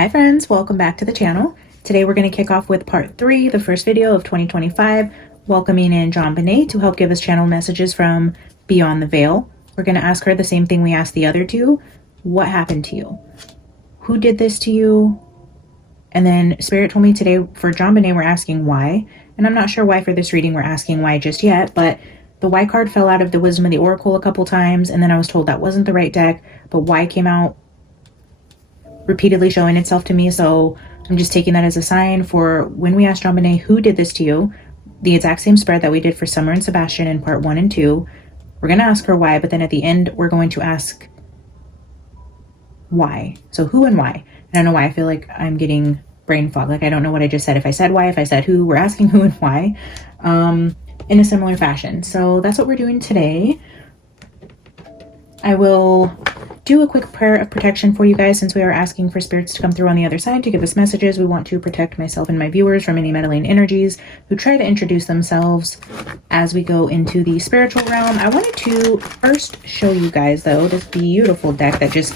Hi friends, welcome back to the channel. Today we're going to kick off with part 3, the first video of 2025, welcoming in JonBenet to help give us channel messages from Beyond the Veil. We're going to ask her the same thing we asked the other two. What happened to you? Who did this to you? And then Spirit told me today for JonBenet we're asking why. And I'm not sure why for this reading we're asking why just yet, but the why card fell out of the Wisdom of the Oracle a couple times, and then I was told that wasn't the right deck, but why came out repeatedly showing itself to me. So I'm just taking that as a sign for when we ask JonBenet who did this to you, the exact same spread that we did for Summer and Sebastian in part 1 and 2. We're going to ask her why, but then at the end we're going to ask why. So who and why. And I don't know why I feel like I'm getting brain fog. Like I don't know what I just said. If I said why, if I said who, we're asking who and why in a similar fashion. So that's what we're doing today. I will do a quick prayer of protection for you guys since we are asking for spirits to come through on the other side to give us messages. We want to protect myself and my viewers from any meddling energies who try to introduce themselves as we go into the spiritual realm. I wanted to first show you guys though this beautiful deck that just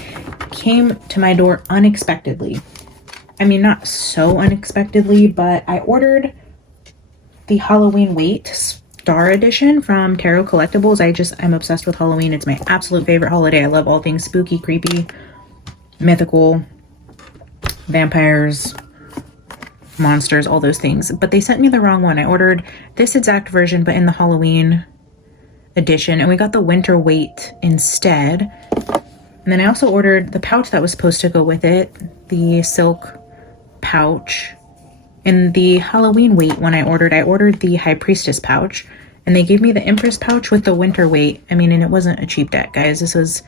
came to my door unexpectedly. I mean, not so unexpectedly, but I ordered the Halloween Wait Star Edition from Tarot Collectibles. I'm obsessed with Halloween. It's my absolute favorite holiday. I love all things spooky, creepy, mythical, vampires, monsters, all those things. But they sent me the wrong one. I ordered this exact version, but in the Halloween edition, and we got the Winter Wait instead. And then I also ordered the pouch that was supposed to go with it, the silk pouch. In the Halloween Wait one I ordered the High Priestess pouch, and they gave me the Empress pouch with the Winter Wait. I mean, and it wasn't a cheap deck, guys. This was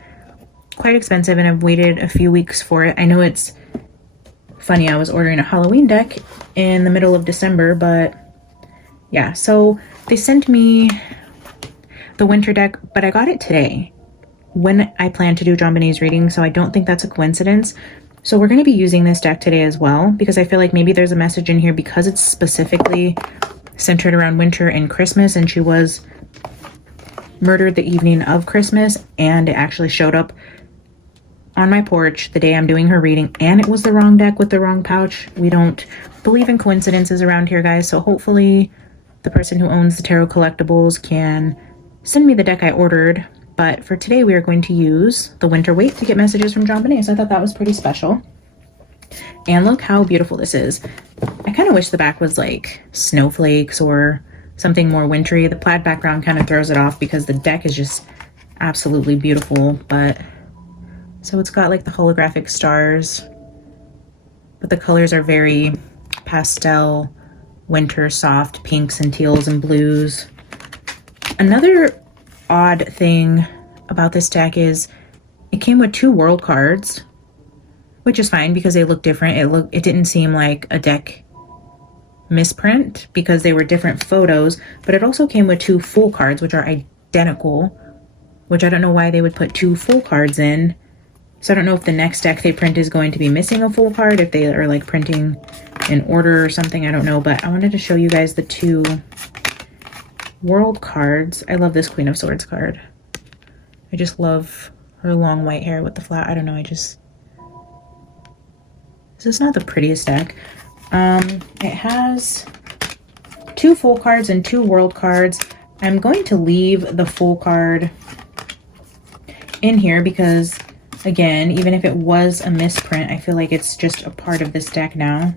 quite expensive, and I've waited a few weeks for it. I know it's funny, I was ordering a Halloween deck in the middle of December, but yeah. So they sent me the winter deck, but I got it today when I plan to do JonBenet's reading, so I don't think that's a coincidence. So we're going to be using this deck today as well, because I feel like maybe there's a message in here because it's specifically centered around winter and Christmas, and she was murdered the evening of Christmas, and it actually showed up on my porch the day I'm doing her reading, and it was the wrong deck with the wrong pouch. We don't believe in coincidences around here, guys, so hopefully the person who owns the Tarot Collectibles can send me the deck I ordered. But for today, we are going to use the Winter Wait to get messages from JonBenet. So I thought that was pretty special. And look how beautiful this is. I kind of wish the back was like snowflakes or something more wintry. The plaid background kind of throws it off because the deck is just absolutely beautiful. But so it's got like the holographic stars, but the colors are very pastel, winter, soft pinks and teals and blues. Another odd thing about this deck is it came with 2 world cards, which is fine because they look different. It didn't seem like a deck misprint because they were different photos, but it also came with 2 full cards, which are identical, which I don't know why they would put 2 full cards in. So I don't know if the next deck they print is going to be missing a full card, if they are like printing in order or something, I don't know. But I wanted to show you guys the 2 world cards. I love this Queen of Swords card. I just love her long white hair with the flat. I don't know, this is not the prettiest deck. It has 2 full cards and 2 world cards. I'm going to leave the full card in here because, again, even if it was a misprint, I feel like it's just a part of this deck now.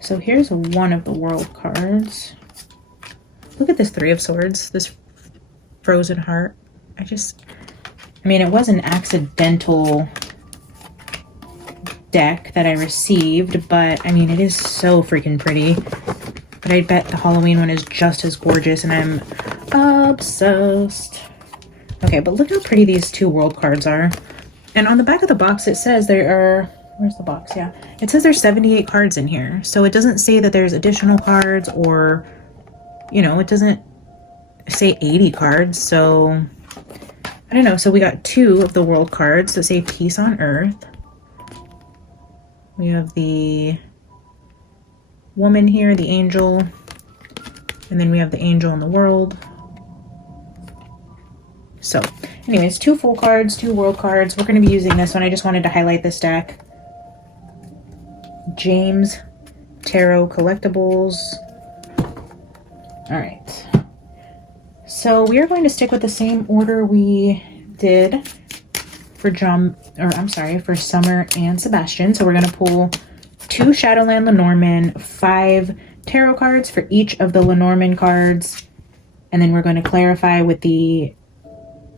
So here's one of the world cards. Look at this 3 of Swords, this frozen heart. I mean, it was an accidental deck that I received, but I mean, it is so freaking pretty. But I bet the Halloween one is just as gorgeous, and I'm obsessed. Okay, but look how pretty these 2 world cards are. And on the back of the box, it says there are, where's the box? Yeah, it says there's 78 cards in here. So it doesn't say that there's additional cards or, you know, it doesn't say 80 cards. So I don't know. So we got 2 of the world cards that say Peace on Earth. We have the woman here, the angel, and then we have the angel in the world. So anyways, 2 full cards, 2 world cards. We're going to be using this one. I just wanted to highlight this deck. James Tarot Collectibles. All right. So we are going to stick with the same order we did for for Summer and Sebastian. So we're going to pull 2 Shadowland Lenormand, 5 tarot cards for each of the Lenormand cards. And then we're going to clarify with the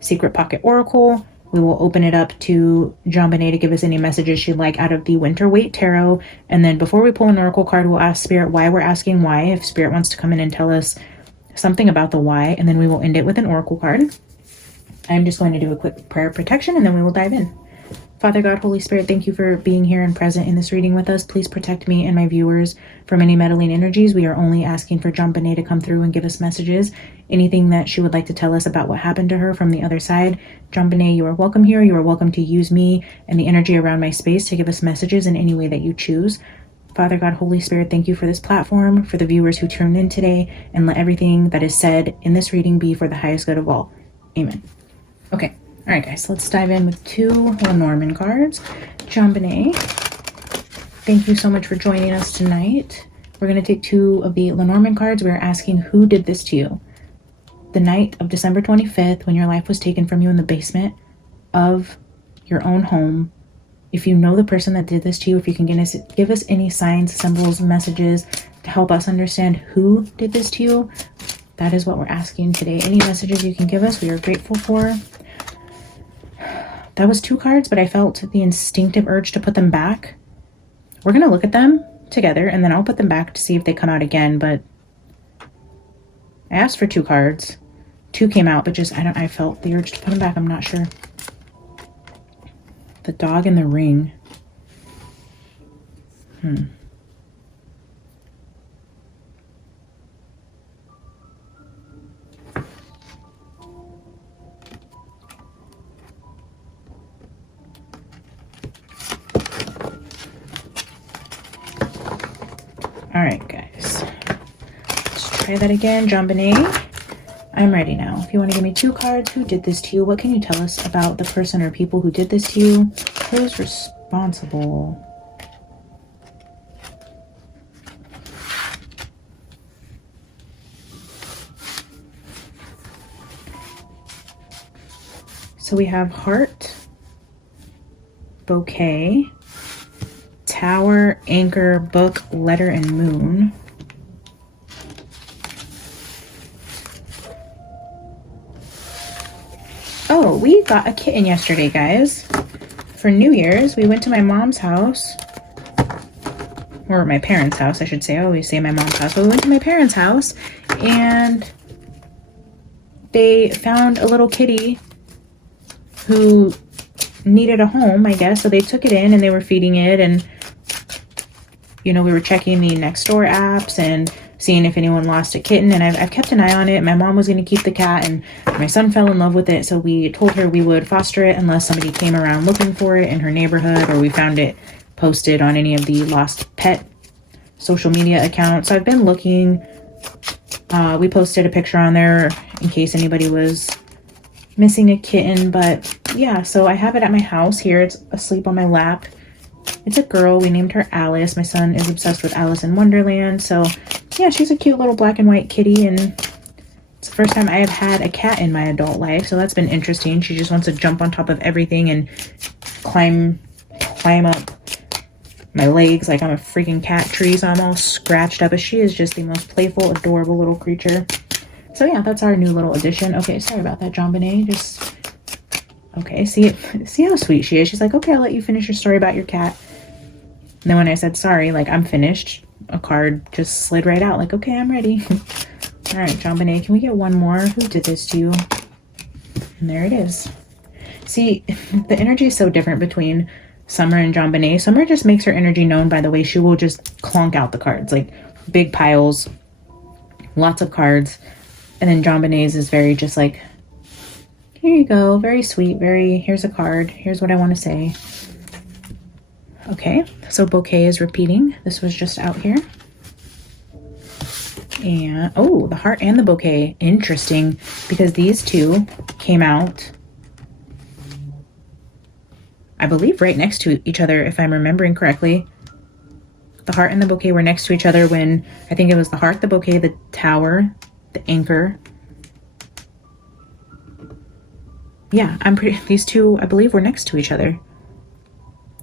Secret Pocket Oracle. We will open it up to JonBenet to give us any messages she'd like out of the Winter Wait Tarot. And then before we pull an Oracle card, we'll ask Spirit why we're asking why, if Spirit wants to come in and tell us something about the why. And then we will end it with an Oracle card. I'm just going to do a quick prayer of protection and then we will dive in. Father God, Holy Spirit, thank you for being here and present in this reading with us. Please protect me and my viewers from any meddling energies. We are only asking for JonBenet to come through and give us messages. Anything that she would like to tell us about what happened to her from the other side. JonBenet, you are welcome here. You are welcome to use me and the energy around my space to give us messages in any way that you choose. Father God, Holy Spirit, thank you for this platform, for the viewers who tuned in today, and let everything that is said in this reading be for the highest good of all. Amen. Okay. All right, guys, let's dive in with 2 Lenormand cards. JonBenet, thank you so much for joining us tonight. We're going to take 2 of the Lenormand cards. We're asking, who did this to you? The night of December 25th, when your life was taken from you in the basement of your own home. If you know the person that did this to you, if you can give us any signs, symbols, messages to help us understand who did this to you, that is what we're asking today. Any messages you can give us, we are grateful for. That was 2 cards, but I felt the instinctive urge to put them back. We're going to look at them together, and then I'll put them back to see if they come out again, but I asked for 2 cards. 2 came out, but I felt the urge to put them back. I'm not sure. The dog and the ring. All right, guys. Let's try that again. JonBenet, I'm ready now. If you want to give me 2 cards, who did this to you? What can you tell us about the person or people who did this to you? Who's responsible? So we have heart, bouquet, tower, anchor, book, letter, and moon. Oh, we got a kitten yesterday, guys. For New Year's, we went to my mom's house. Or my parents' house, I should say. I always say my mom's house. But we went to my parents' house, and they found a little kitty who needed a home, I guess. So they took it in, and they were feeding it, and we were checking the next door apps and seeing if anyone lost a kitten, and I've kept an eye on it. My mom was going to keep the cat, and my son fell in love with it, so we told her we would foster it unless somebody came around looking for it in her neighborhood, or we found it posted on any of the lost pet social media accounts. So I've been looking. We posted a picture on there in case anybody was missing a kitten, but yeah, so I have it at my house here. It's asleep on my lap. It's a girl. We named her Alice. My son is obsessed with Alice in Wonderland. So yeah, she's a cute little black and white kitty, and it's the first time I have had a cat in my adult life. So that's been interesting. She just wants to jump on top of everything and climb up my legs like I'm a freaking cat tree. So I'm all scratched up, but she is just the most playful, adorable little creature. So yeah, that's our new little addition. Okay, sorry about that, JonBenet. Okay, see how sweet she is. She's like, okay, I'll let you finish your story about your cat. And then when I said sorry, like I'm finished, a card just slid right out. Like, okay, I'm ready. All right, JonBenet, can we get one more? Who did this to you? And there it is. See, the energy is so different between Summer and JonBenet. Summer just makes her energy known by the way she will just clonk out the cards, like big piles, lots of cards. And then JonBenet's is very just like, here you go, very sweet, here's a card, here's what I want to say. Okay, so bouquet is repeating. This was just out here. And, oh, the heart and the bouquet. Interesting, because these two came out, I believe, right next to each other, if I'm remembering correctly. The heart and the bouquet were next to each other when, I think it was the heart, the bouquet, the tower, the anchor. Yeah, these two, I believe, were next to each other.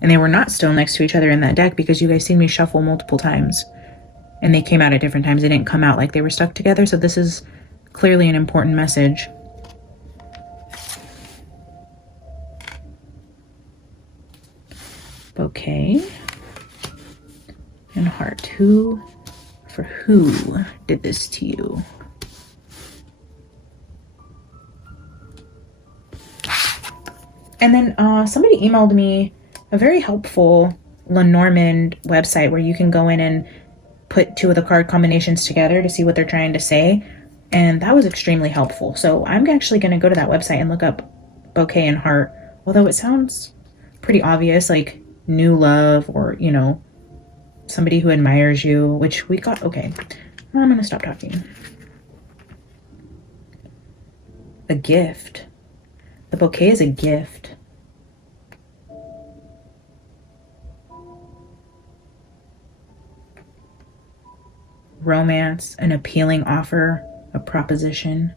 And they were not still next to each other in that deck because you guys seen me shuffle multiple times. And they came out at different times. They didn't come out like they were stuck together. So this is clearly an important message. Bouquet and heart. Who did this to you? And then somebody emailed me a very helpful Lenormand website where you can go in and put two of the card combinations together to see what they're trying to say. And that was extremely helpful. So I'm actually going to go to that website and look up bouquet and heart. Although it sounds pretty obvious, like new love or, you know, somebody who admires you, which we got. Okay, I'm going to stop talking. A gift. The bouquet is a gift. Romance, an appealing offer, a proposition,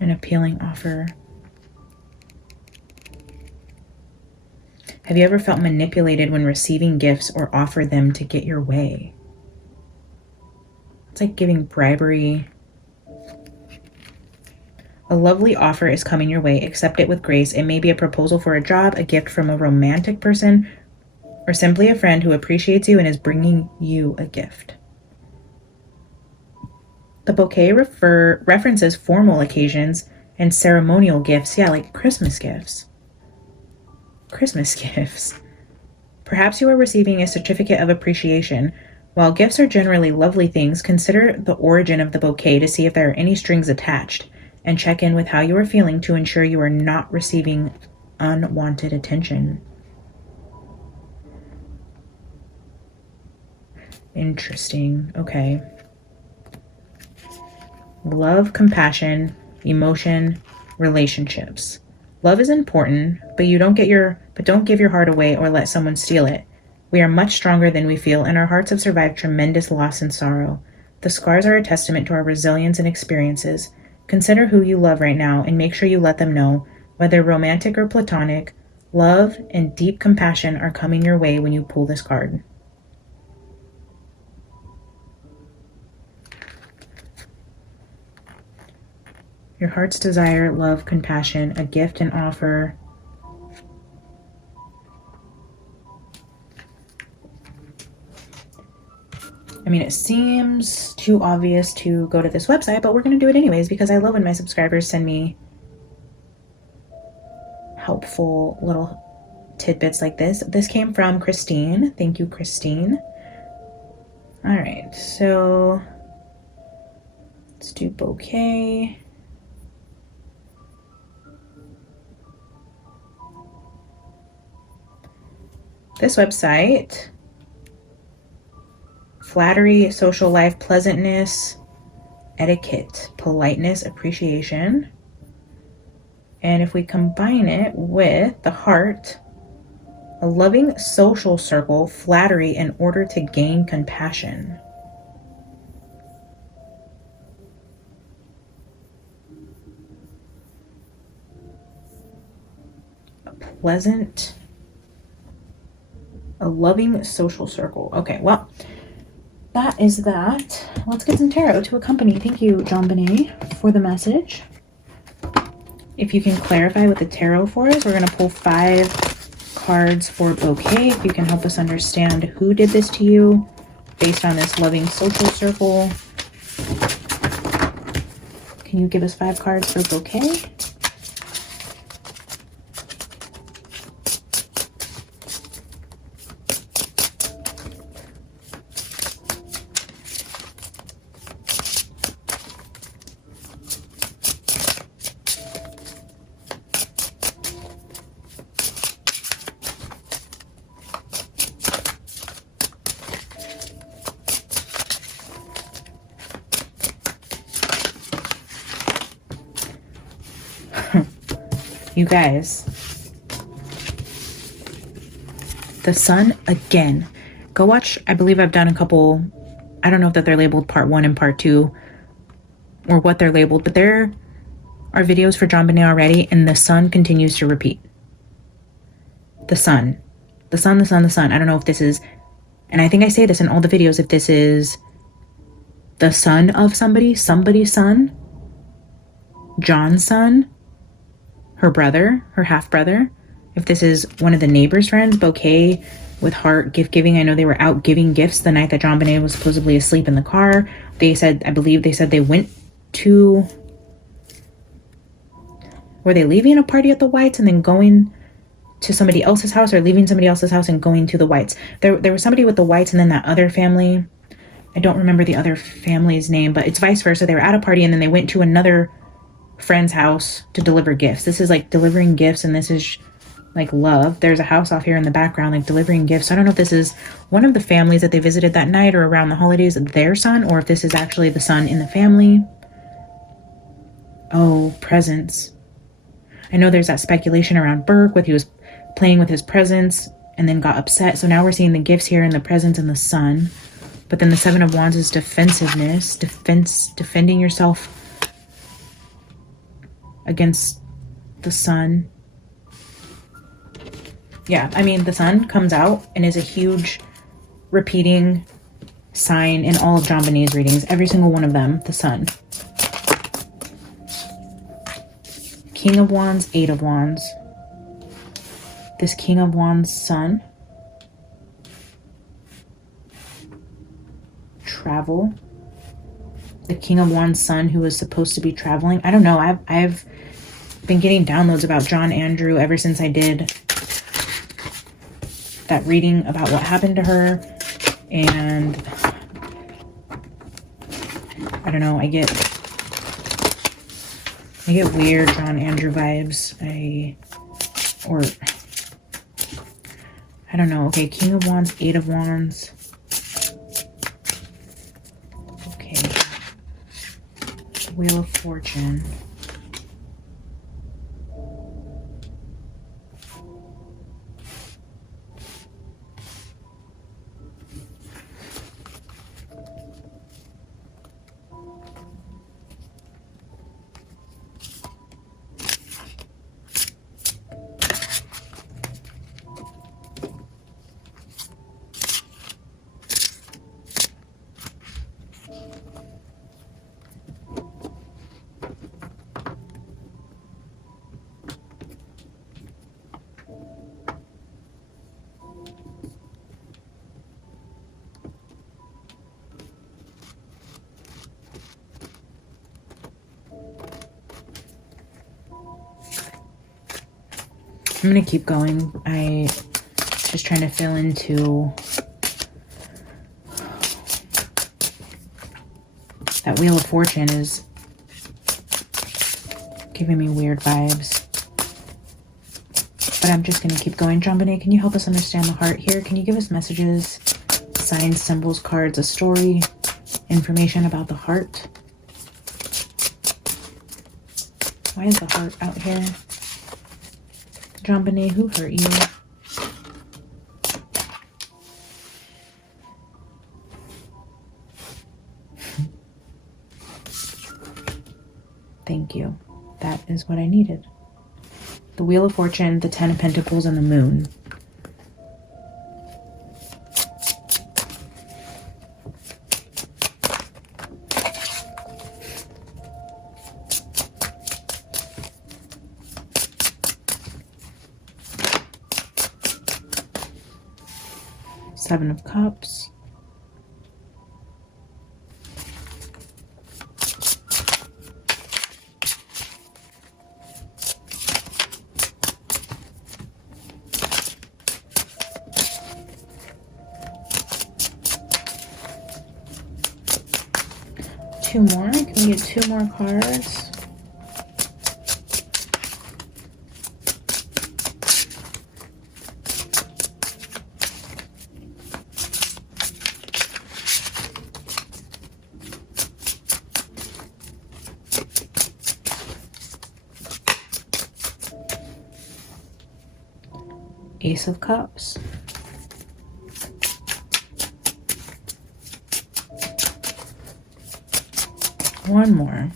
an appealing offer. Have you ever felt manipulated when receiving gifts or offer them to get your way? It's like giving bribery. A lovely offer is coming your way. Accept it with grace. It may be a proposal for a job, a gift from a romantic person, or simply a friend who appreciates you and is bringing you a gift. The bouquet references formal occasions and ceremonial gifts. Yeah, like Christmas gifts. Christmas gifts. Perhaps you are receiving a certificate of appreciation. While gifts are generally lovely things, consider the origin of the bouquet to see if there are any strings attached, and check in with how you are feeling to ensure you are not receiving unwanted attention. Interesting. Okay. Love, compassion, emotion, relationships. Love is important, but don't give your heart away or let someone steal it. We are much stronger than we feel, and our hearts have survived tremendous loss and sorrow. The scars are a testament to our resilience and experiences. Consider who you love right now and make sure you let them know, whether romantic or platonic, love and deep compassion are coming your way when you pull this card. Your heart's desire, love, compassion, a gift and offer. I mean, it seems too obvious to go to this website, but we're going to do it anyways because I love when my subscribers send me helpful little tidbits like this. This came from Christine. Thank you, Christine. All right, so let's do bouquet. This website, flattery, social life, pleasantness, etiquette, politeness, appreciation. And if we combine it with the heart, a loving social circle, flattery in order to gain compassion. A loving social circle. Okay, well, that is that. Let's get some tarot to accompany. Thank you, JonBenet, for the message. If you can clarify with the tarot for us, we're going to pull 5 cards for bouquet. If you can help us understand who did this to you based on this loving social circle. Can you give us 5 cards for bouquet? You guys. The sun again. Go watch. I believe I've done a couple. I don't know if that they're labeled part 1 and part 2 or what they're labeled, but there are videos for JonBenet already, and the sun continues to repeat. The sun. The sun, the sun, the sun. I don't know if this is, and I think I say this in all the videos, if this is the son of somebody, somebody's son, John's son, her brother, her half-brother. If this is one of the neighbor's friends, bouquet with heart, gift giving. I know they were out giving gifts the night that JonBenet was supposedly asleep in the car. They said, I believe they said they went to, were they leaving a party at the Whites and then going to somebody else's house, or leaving somebody else's house and going to the Whites? There was somebody with the Whites and then that other family. I don't remember the other family's name, but it's vice versa. They were at a party and then they went to another friend's house to deliver gifts. This is like delivering gifts, and this is like love. There's a house off here in the background, like delivering gifts. I don't know if this is one of the families that they visited that night or around the holidays, their son, or if this is actually the son in the family. Oh, presents. I know there's that speculation around Burke with he was playing with his presents and then got upset. So now we're seeing the gifts here and the presents and the son. But then the 7 of Wands is defensiveness, defending yourself against the sun. Yeah, I mean, the sun comes out and is a huge repeating sign in all of JonBenet's readings. Every single one of them, the sun. King of Wands, 8 of Wands. This King of Wands sun. Travel. The King of Wands sun who was supposed to be traveling. I don't know. I've been getting downloads about John Andrew ever since I did that reading about what happened to her, and I don't know, I get weird John Andrew vibes. I don't know. Okay, King of Wands, 8 of Wands. Okay. Wheel of Fortune. I'm gonna keep going. I just trying to fill into that Wheel of Fortune is giving me weird vibes. But I'm just gonna keep going. JonBenet, can you help us understand the heart here? Can you give us messages, signs, symbols, cards, a story, information about the heart? Why is the heart out here? JonBenet, who hurt you? Thank you. That is what I needed. The Wheel of Fortune, the 10 of Pentacles, and the Moon. Seven of Cups. Two more. Can we get 2 more cards? Ace of Cups. One more.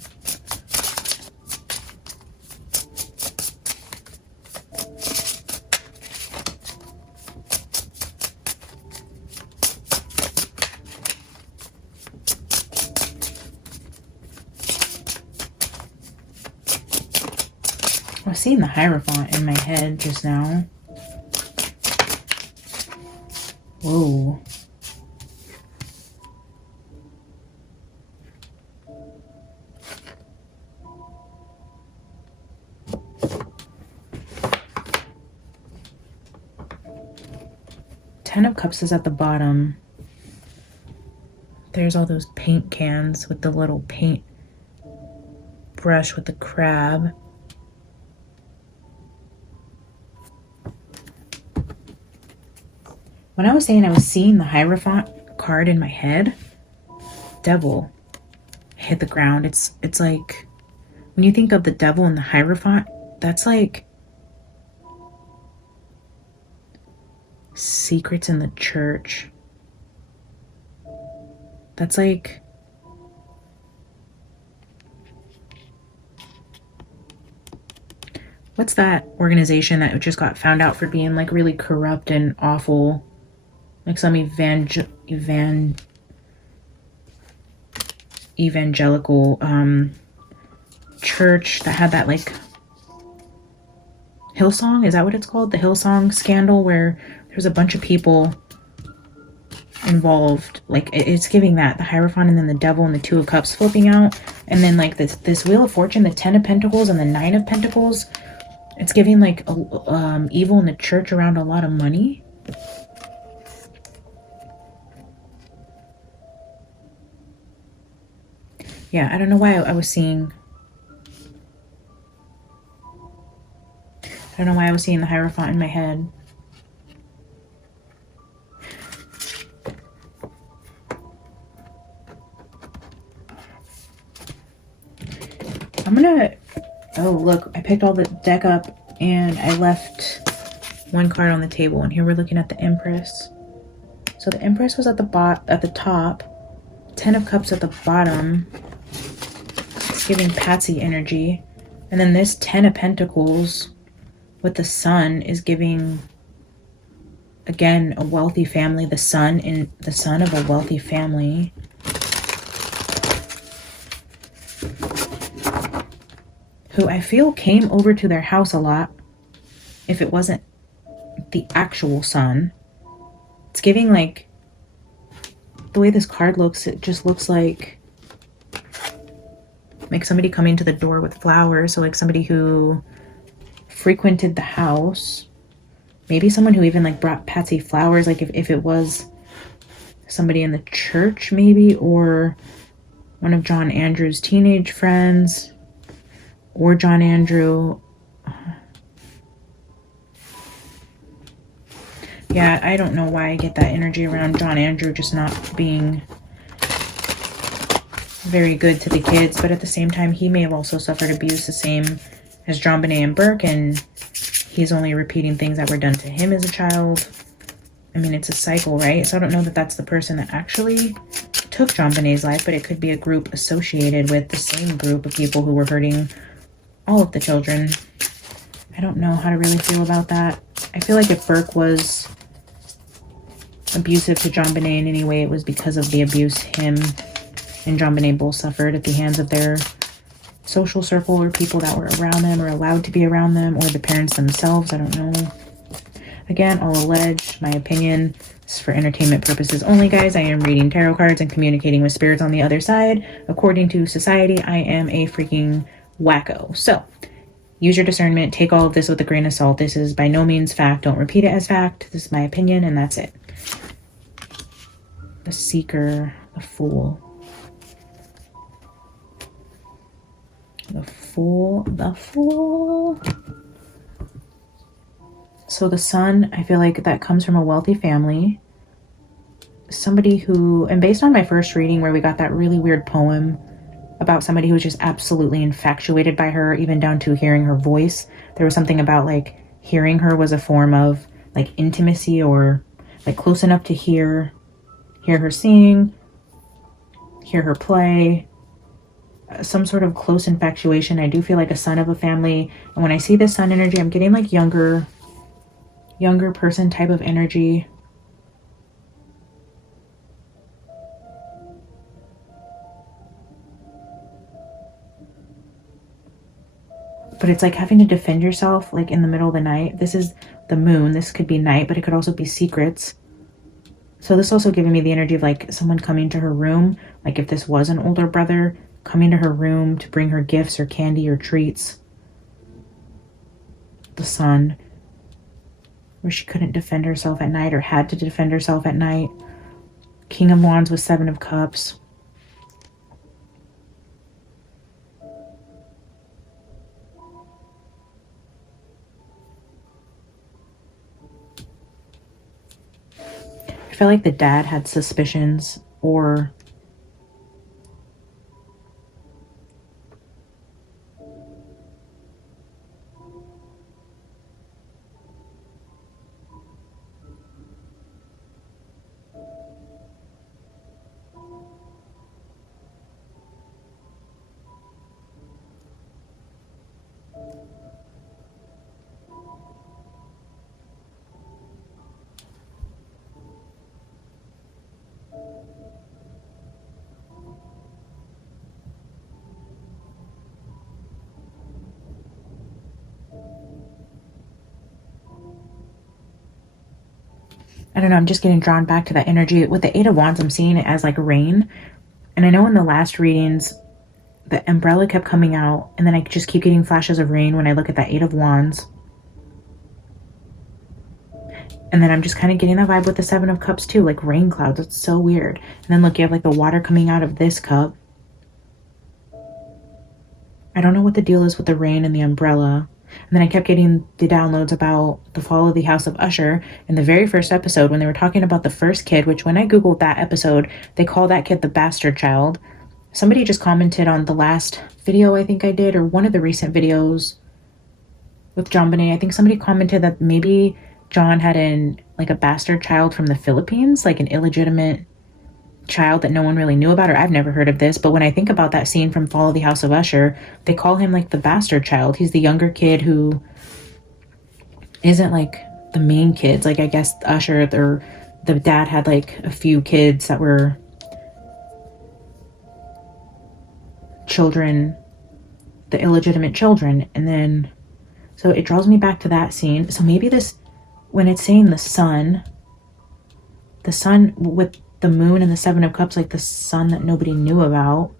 I was seeing the Hierophant in my head just now. Whoa. Ten of Cups is at the bottom. There's all those paint cans with the little paint brush with the crab. When I was saying I was seeing the Hierophant card in my head, Devil hit the ground. It's like, when you think of the Devil and the Hierophant, that's like secrets in the church. That's like what's that organization that just got found out for being like really corrupt and awful? Like some evangelical church that had that like Hillsong, is that what it's called? The Hillsong scandal, where there's a bunch of people involved. Like it's giving that, the Hierophant and then the Devil and the Two of Cups flipping out, and then like this Wheel of Fortune, the Ten of Pentacles and the Nine of Pentacles. It's giving like evil in the church around a lot of money. Yeah, I don't know why I was seeing the Hierophant in my head. Oh look, I picked all the deck up and I left one card on the table, and here we're looking at the Empress. So the Empress was at the top, Ten of Cups at the bottom. It's giving Patsy energy. And then this Ten of Pentacles with the Sun is giving, again, a wealthy family. The son of a wealthy family. Who I feel came over to their house a lot, if it wasn't the actual son. It's giving like, the way this card looks, it just looks like somebody coming to the door with flowers. So like somebody who frequented the house, maybe someone who even like brought Patsy flowers, like if it was somebody in the church maybe, or one of John Andrew's teenage friends, or John Andrew. Yeah, I don't know why I get that energy around John Andrew just not being very good to the kids, but at the same time, he may have also suffered abuse the same as JonBenet and Burke, and he's only repeating things that were done to him as a child. I mean, it's a cycle, right? So I don't know that that's the person that actually took JonBenet's life, but it could be a group associated with the same group of people who were hurting all of the children. I don't know how to really feel about that. I feel like if Burke was abusive to JonBenet in any way, it was because of the abuse him and JonBenet both suffered at the hands of their social circle or people that were around them or allowed to be around them, or the parents themselves. I don't know. Again, all alleged. My opinion is for entertainment purposes only, guys. I am reading tarot cards and communicating with spirits on the other side. According to society, I am a freaking wacko. So use your discernment. Take all of this with a grain of salt. This is by no means fact. Don't repeat it as fact. This is my opinion, and that's it. The Seeker, the Fool. The Fool. So the Sun, I feel like that comes from a wealthy family. Somebody who, and based on my first reading where we got that really weird poem about somebody who was just absolutely infatuated by her, even down to hearing her voice. There was something about like hearing her was a form of like intimacy, or like close enough to hear her sing, hear her play, some sort of close infatuation. I do feel like a son of a family. And when I see this sun energy, I'm getting like younger person type of energy. But it's like having to defend yourself like in the middle of the night. This is the moon. This could be night, but it could also be secrets. So this also giving me the energy of like someone coming to her room. Like if this was an older brother coming to her room to bring her gifts or candy or treats. The sun, where she couldn't defend herself at night or had to defend herself at night. King of Wands with 7 of Cups. I feel like the dad had suspicions, or I don't know, I'm just getting drawn back to that energy. With the 8 of Wands, I'm seeing it as like rain. And I know in the last readings, the umbrella kept coming out, and then I just keep getting flashes of rain when I look at that 8 of Wands. And then I'm just kind of getting that vibe with the 7 of Cups too, like rain clouds. It's so weird. And then look, you have like the water coming out of this cup. I don't know what the deal is with the rain and the umbrella. And then I kept getting the downloads about the fall of the House of Usher in the very first episode when they were talking about the first kid, which when I Googled that episode, they call that kid the bastard child. Somebody just commented on the last video I think I did, or one of the recent videos with JonBenet. I think somebody commented that maybe John had a bastard child from the Philippines, like an illegitimate child that no one really knew about, or I've never heard of this. But when I think about that scene from Fall of the House of Usher, they call him like the bastard child. He's the younger kid who isn't like the main kids. Like I guess Usher or the dad had like a few kids that were children, the illegitimate children. And then so it draws me back to that scene. So maybe this, when it's saying the sun with the moon and the 7 of Cups, like the sun that nobody knew about,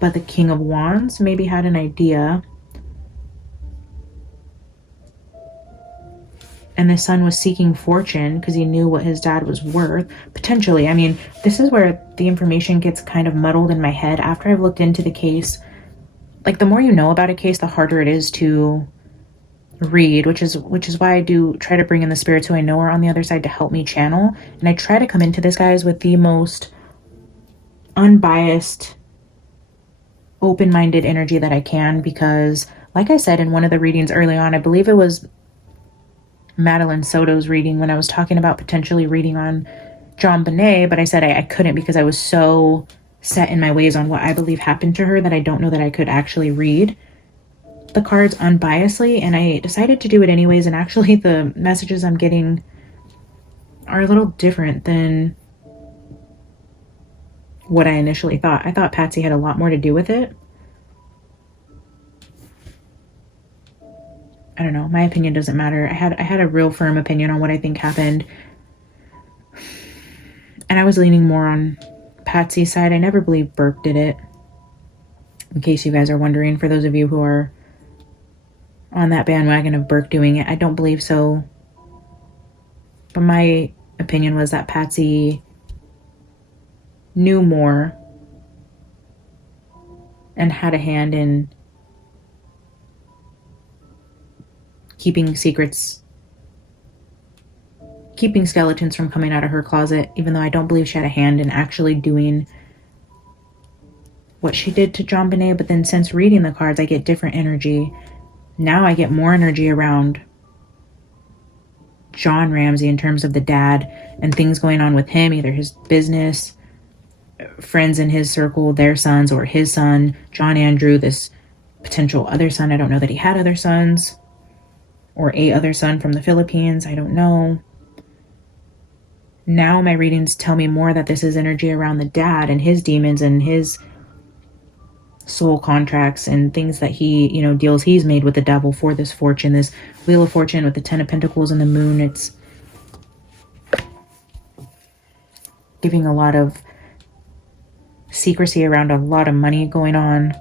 but the King of Wands maybe had an idea, and the son was seeking fortune because he knew what his dad was worth, potentially. I mean, this is where the information gets kind of muddled in my head after I've looked into the case. Like the more you know about a case, the harder it is to read, which is why I do try to bring in the spirits who I know are on the other side to help me channel. And I try to come into this, guys, with the most unbiased, open-minded energy that I can, because like I said in one of the readings early on, I believe it was Madeline Soto's reading, when I was talking about potentially reading on JonBenet, but I said I couldn't because I was so set in my ways on what I believe happened to her that I don't know that I could actually read the cards unbiasedly, and I decided to do it anyways. And actually the messages I'm getting are a little different than what I initially thought. I thought Patsy had a lot more to do with it. I don't know, my opinion doesn't matter. I had a real firm opinion on what I think happened, and I was leaning more on Patsy's side. I never believed Burke did it, in case you guys are wondering, for those of you who are on that bandwagon of Burke doing it. I don't believe so. But my opinion was that Patsy knew more and had a hand in keeping secrets, keeping skeletons from coming out of her closet, even though I don't believe she had a hand in actually doing what she did to JonBenet. But then since reading the cards, I get different energy. Now I get more energy around John Ramsey in terms of the dad and things going on with him, either his business, friends in his circle, their sons, or his son, John Andrew, this potential other son. I don't know that he had other sons, or a other son from the Philippines. I don't know. Now my readings tell me more that this is energy around the dad and his demons and his soul contracts and things that he, you know, deals he's made with the devil for this fortune, this Wheel of Fortune with the 10 of Pentacles and the moon. It's giving a lot of secrecy around a lot of money going on.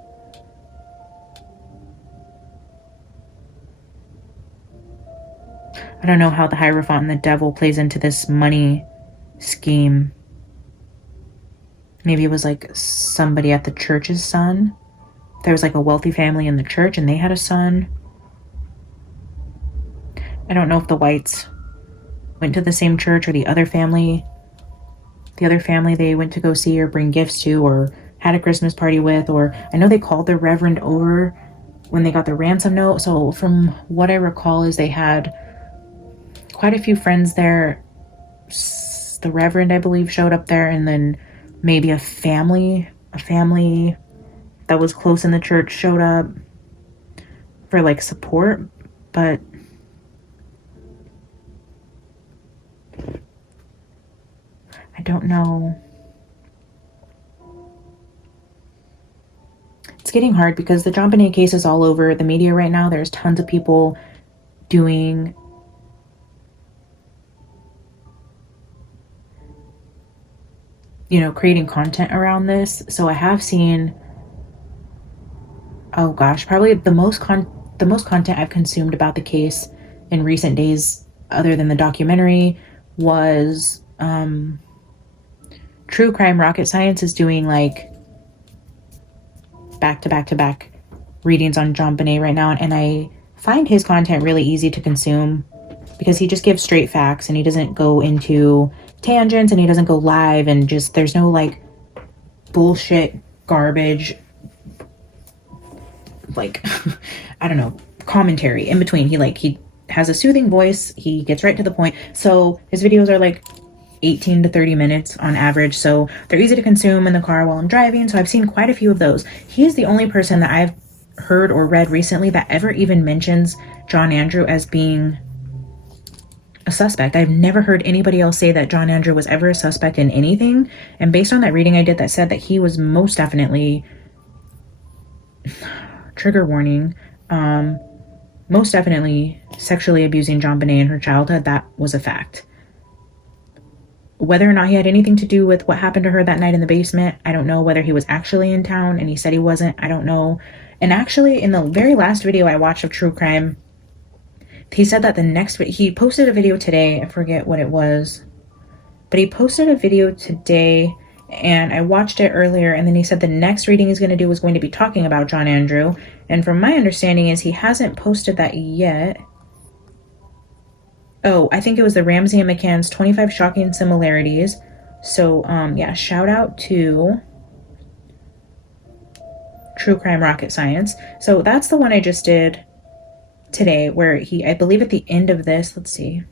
I don't know how the Hierophant and the devil plays into this money scheme. Maybe it was like somebody at the church's son. There was like a wealthy family in the church and they had a son. I don't know if the Whites went to the same church or the other family they went to go see or bring gifts to or had a Christmas party with, or I know they called the Reverend over when they got the ransom note. So from what I recall is they had quite a few friends there. The Reverend, I believe, showed up there, and then maybe a family that was close in the church showed up for like support, but I don't know. It's getting hard because the JonBenet case is all over the media right now. There's tons of people doing creating content around this. So I have seen, oh gosh, probably the most content I've consumed about the case in recent days, other than the documentary, was True Crime Rocket Science is doing like back to back readings on JonBenet right now, and I find his content really easy to consume because he just gives straight facts and he doesn't go into tangents and he doesn't go live and just there's no like bullshit garbage like I don't know, commentary in between. He has a soothing voice, he gets right to the point. So his videos are like 18 to 30 minutes on average, so they're easy to consume in the car while I'm driving. So I've seen quite a few of those. He is the only person that I've heard or read recently that ever even mentions John Andrew as being a suspect. I've never heard anybody else say that John Andrew was ever a suspect in anything. And based on that reading I did that said that he was most definitely, trigger warning, most definitely sexually abusing JonBenet in her childhood, that was a fact. Whether or not he had anything to do with what happened to her that night in the basement, I don't know. Whether he was actually in town and he said he wasn't, I don't know. And actually, in the very last video I watched of True Crime, he said that he posted a video today, I forget what it was, but he posted a video today and I watched it earlier, and then he said the next reading he's going to do was going to be talking about John Andrew, and from my understanding is he hasn't posted that yet. Oh, I think it was the Ramsey and McCann's 25 Shocking Similarities. So, yeah, shout out to True Crime Rocket Science. So that's the one I just did today, where I believe at the end of this, let's see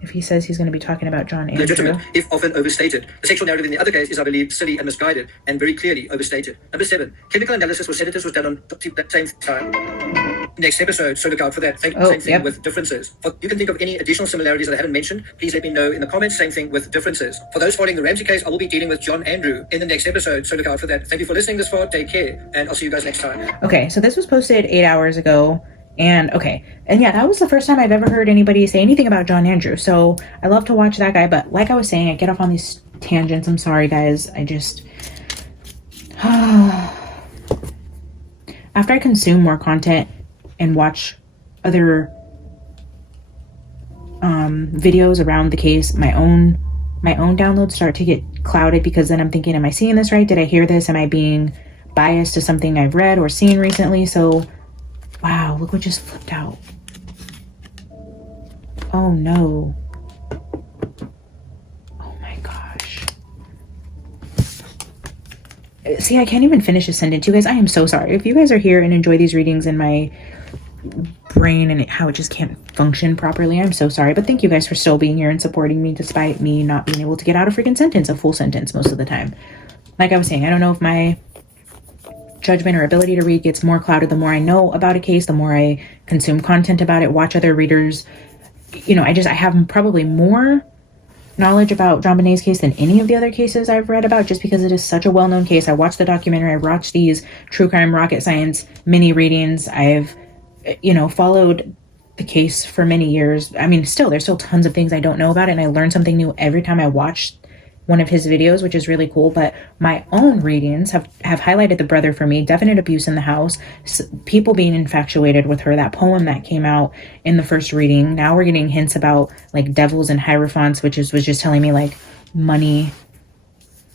if he says he's going to be talking about John Andrew. Legitimate, if often overstated. The sexual narrative in the other case is, I believe, silly and misguided, and very clearly overstated. Number 7, chemical analysis for sedatives was done on that same time. Next episode, so look out for that. Same thing with differences. You can think of any additional similarities that I haven't mentioned. Please let me know in the comments. Same thing with differences. For those following the Ramsey case, I will be dealing with John Andrew in the next episode, so look out for that. Thank you for listening this far. Take care, and I'll see you guys next time. Okay, so this was posted 8 hours ago. And yeah, that was the first time I've ever heard anybody say anything about John Andrew. So I love to watch that guy, but like I was saying, I get off on these tangents. I'm sorry, guys. I just after I consume more content and watch other videos around the case, my own downloads start to get clouded, because then I'm thinking, am I seeing this right? Did I hear this? Am I being biased to something I've read or seen recently? So wow, look what just flipped out. Oh no. Oh my gosh. See, I can't even finish a sentence. You guys, I am so sorry. If you guys are here and enjoy these readings and my brain and how it just can't function properly. I'm so sorry, but thank you guys for still being here and supporting me despite me not being able to get out a freaking sentence, a full sentence most of the time. Like I was saying, I don't know if my judgment or ability to read gets more clouded the more I know about a case, the more I consume content about it, watch other readers. You know, I have probably more knowledge about JonBenet's case than any of the other cases I've read about, just because it is such a well-known case. I watched the documentary, I watched these true crime rocket science mini readings. I've, you know, followed the case for many years. I mean, there's still tons of things I don't know about it, and I learn something new every time I watch one of his videos, which is really cool. But my own readings have highlighted the brother for me. Definite abuse in the house, people being infatuated with her, that poem that came out in the first reading. Now we're getting hints about like devils and hierophants, which was just telling me like money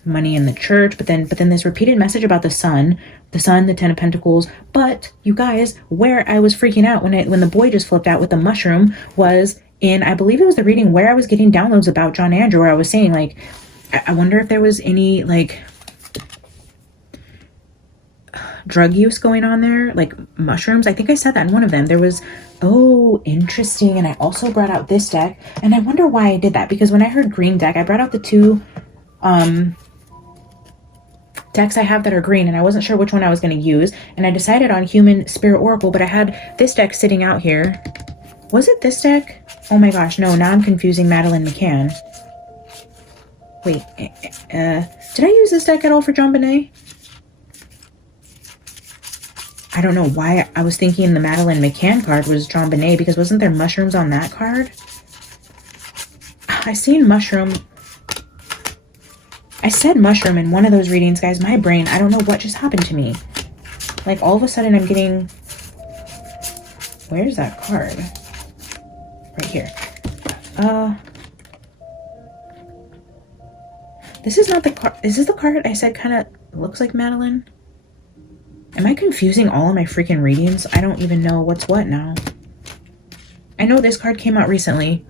in the church. But then this repeated message about the sun, the 10 of pentacles. But you guys, where I was freaking out when the boy just flipped out with the mushroom was in, I believe it was the reading where I was getting downloads about John Andrew, where I was saying like, I wonder if there was any like drug use going on there, like mushrooms. I think I said that in one of them. There was, oh, interesting. And I also brought out this deck, and I wonder why I did that, because when I heard green deck, I brought out the two decks I have that are green, and I wasn't sure which one I was going to use, and I decided on Human Spirit Oracle, but I had this deck sitting out here. Was it this deck? Oh my gosh, no, now I'm confusing Madeleine McCann. Wait, did I use this deck at all for JonBenet? I don't know why I was thinking the Madeleine McCann card was JonBenet, because wasn't there mushrooms on that card? I seen mushroom. I said mushroom in one of those readings, guys. My brain, I don't know what just happened to me. Like all of a sudden I'm getting, where's that card? Right here. This is not the card. Is this the card I said kind of looks like Madeleine? Am I confusing all of my freaking readings? I don't even know what's what now. I know this card came out recently.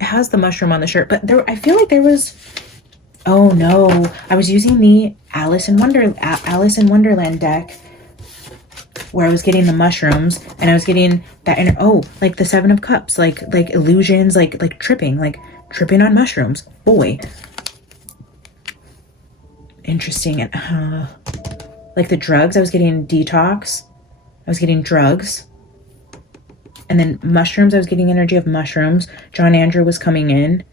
It has the mushroom on the shirt, but I feel like there was, oh no, I was using the Alice in Wonderland deck where I was getting the mushrooms, and I was getting that, and like the 7 of Cups, like illusions, like tripping on mushrooms. Boy, interesting. And like the drugs, I was getting detox, I was getting drugs, and then mushrooms, I was getting energy of mushrooms. John Andrew was coming in.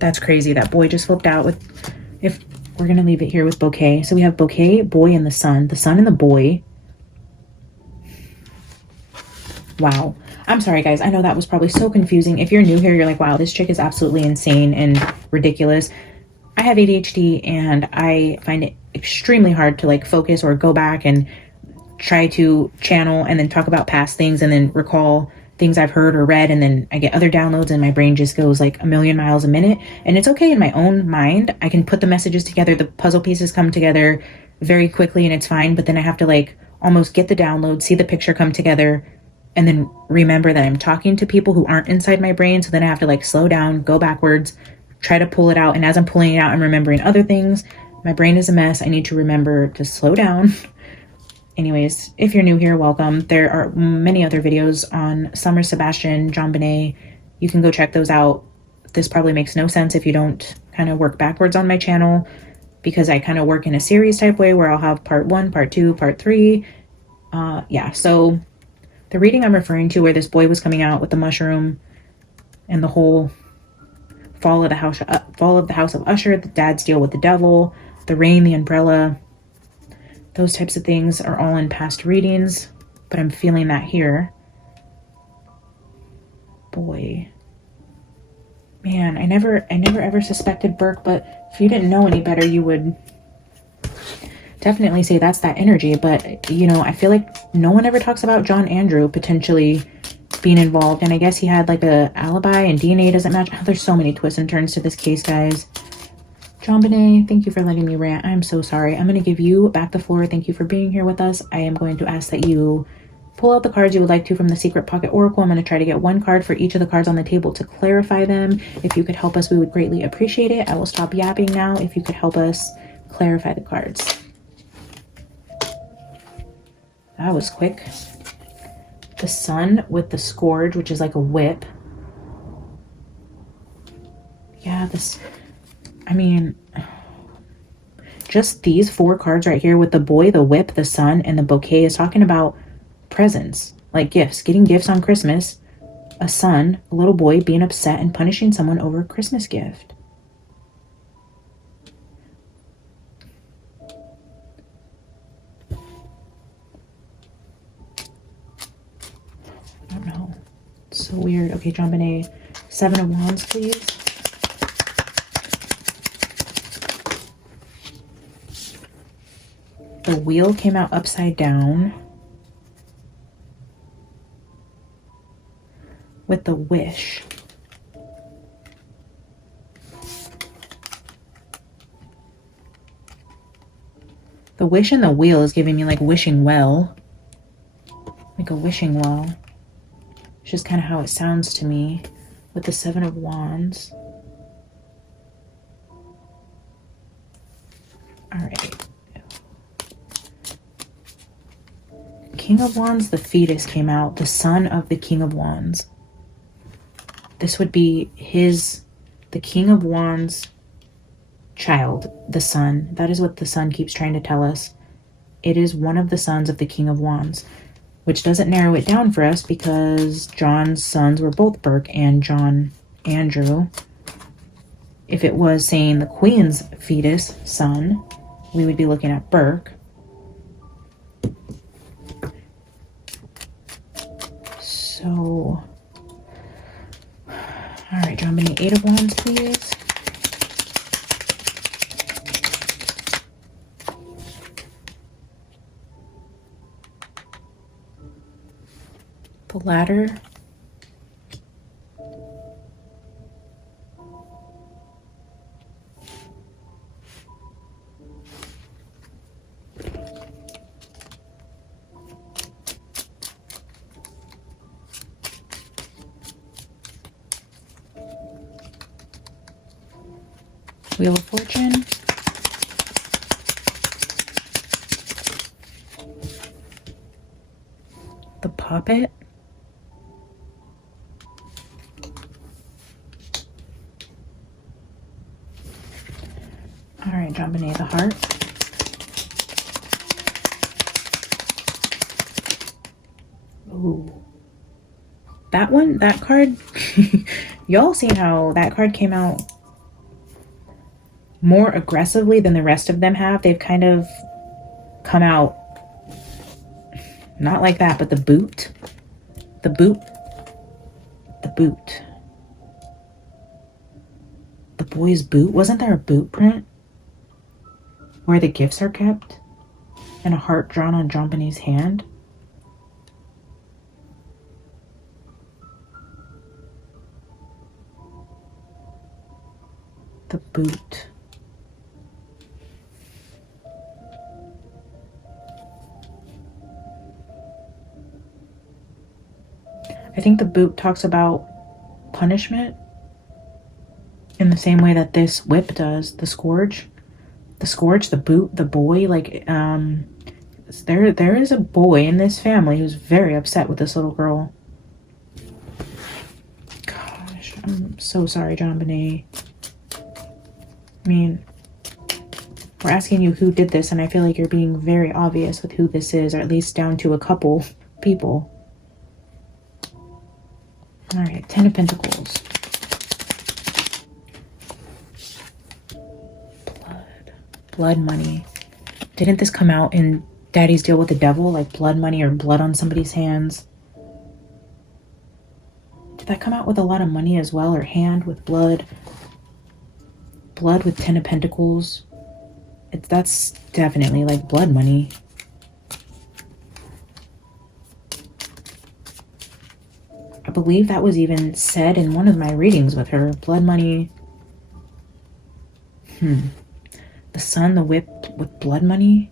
That's crazy. That boy just flipped out with, if we're gonna leave it here with bouquet. So we have bouquet, boy, and the sun and the boy. Wow. I'm sorry, guys. I know that was probably so confusing. If you're new here, you're like, wow, this chick is absolutely insane and ridiculous. I have ADHD, and I find it extremely hard to like focus or go back and try to channel and then talk about past things and then recall things I've heard or read, and then I get other downloads and my brain just goes like a million miles a minute. And it's okay in my own mind. I can put the messages together, the puzzle pieces come together very quickly, and it's fine. But then I have to like almost get the download, see the picture come together, and then remember that I'm talking to people who aren't inside my brain. So then I have to like slow down, go backwards, try to pull it out. And as I'm pulling it out, I'm remembering other things. My brain is a mess. I need to remember to slow down. Anyways, if you're new here, welcome. There are many other videos on Summer Sebastian, JonBenet. You can go check those out. This probably makes no sense if you don't kind of work backwards on my channel, because I kind of work in a series type way where I'll have part 1, part 2, part 3. Yeah, so the reading I'm referring to, where this boy was coming out with the mushroom and the whole fall of the house of Usher, the dad's deal with the devil, the rain, the umbrella, those types of things are all in past readings, but I'm feeling that here. Boy, man, I never ever suspected Burke, but if you didn't know any better, you would definitely say that's that energy. But you know, I feel like no one ever talks about John Andrew potentially being involved, and I guess he had like a alibi and DNA doesn't match. Oh, there's so many twists and turns to this case, guys. JonBenet, thank you for letting me rant. I'm so sorry. I'm going to give you back the floor. Thank you for being here with us. I am going to ask that you pull out the cards you would like to from the Secret Pocket Oracle. I'm going to try to get one card for each of the cards on the table to clarify them. If you could help us, we would greatly appreciate it. I will stop yapping now if you could help us clarify the cards. That was quick. The sun with the scourge, which is like a whip. Yeah, this, I mean, just these 4 cards right here with the boy, the whip, the sun, and the bouquet is talking about presents, like gifts, getting gifts on Christmas, a son, a little boy being upset and punishing someone over a Christmas gift. I don't know. It's so weird. Okay, JonBenet, 7 of Wands, please. The wheel came out upside down with the wish. The wish and the wheel is giving me like wishing well. Like a wishing well. It's just kind of how it sounds to me with the 7 of Wands. All right. King of Wands, the fetus came out, the son of the King of Wands. This would be the King of Wands child, the son. That is what the sun keeps trying to tell us. It is one of the sons of the King of Wands, which doesn't narrow it down for us because John's sons were both Burke and John Andrew. If it was saying the Queen's fetus son, we would be looking at Burke. So, all right, JonBenet, 8 of Wands, please. The ladder. Wheel of Fortune. The Puppet. All right, JonBenet, the Heart. Ooh. That one, that card, y'all seen how that card came out more aggressively than the rest of them have. They've kind of come out not like that, but the boot. The boot. The boot. The boy's boot. Wasn't there a boot print where the gifts are kept and a heart drawn on JonBenet's hand? The boot. I think the boot talks about punishment in the same way that this whip does. The scourge, the boot, the boy. Like, there is a boy in this family who's very upset with this little girl. Gosh, I'm so sorry, JonBenet. I mean, we're asking you who did this, and I feel like you're being very obvious with who this is, or at least down to a couple people. All right, 10 of Pentacles. Blood money. Didn't this come out in Daddy's Deal with the Devil? Like blood money or blood on somebody's hands? Did that come out with a lot of money as well? Or hand with blood? Blood with 10 of Pentacles. That's definitely like blood money. I believe that was even said in one of my readings with her. Blood money. The son, the whip with blood money.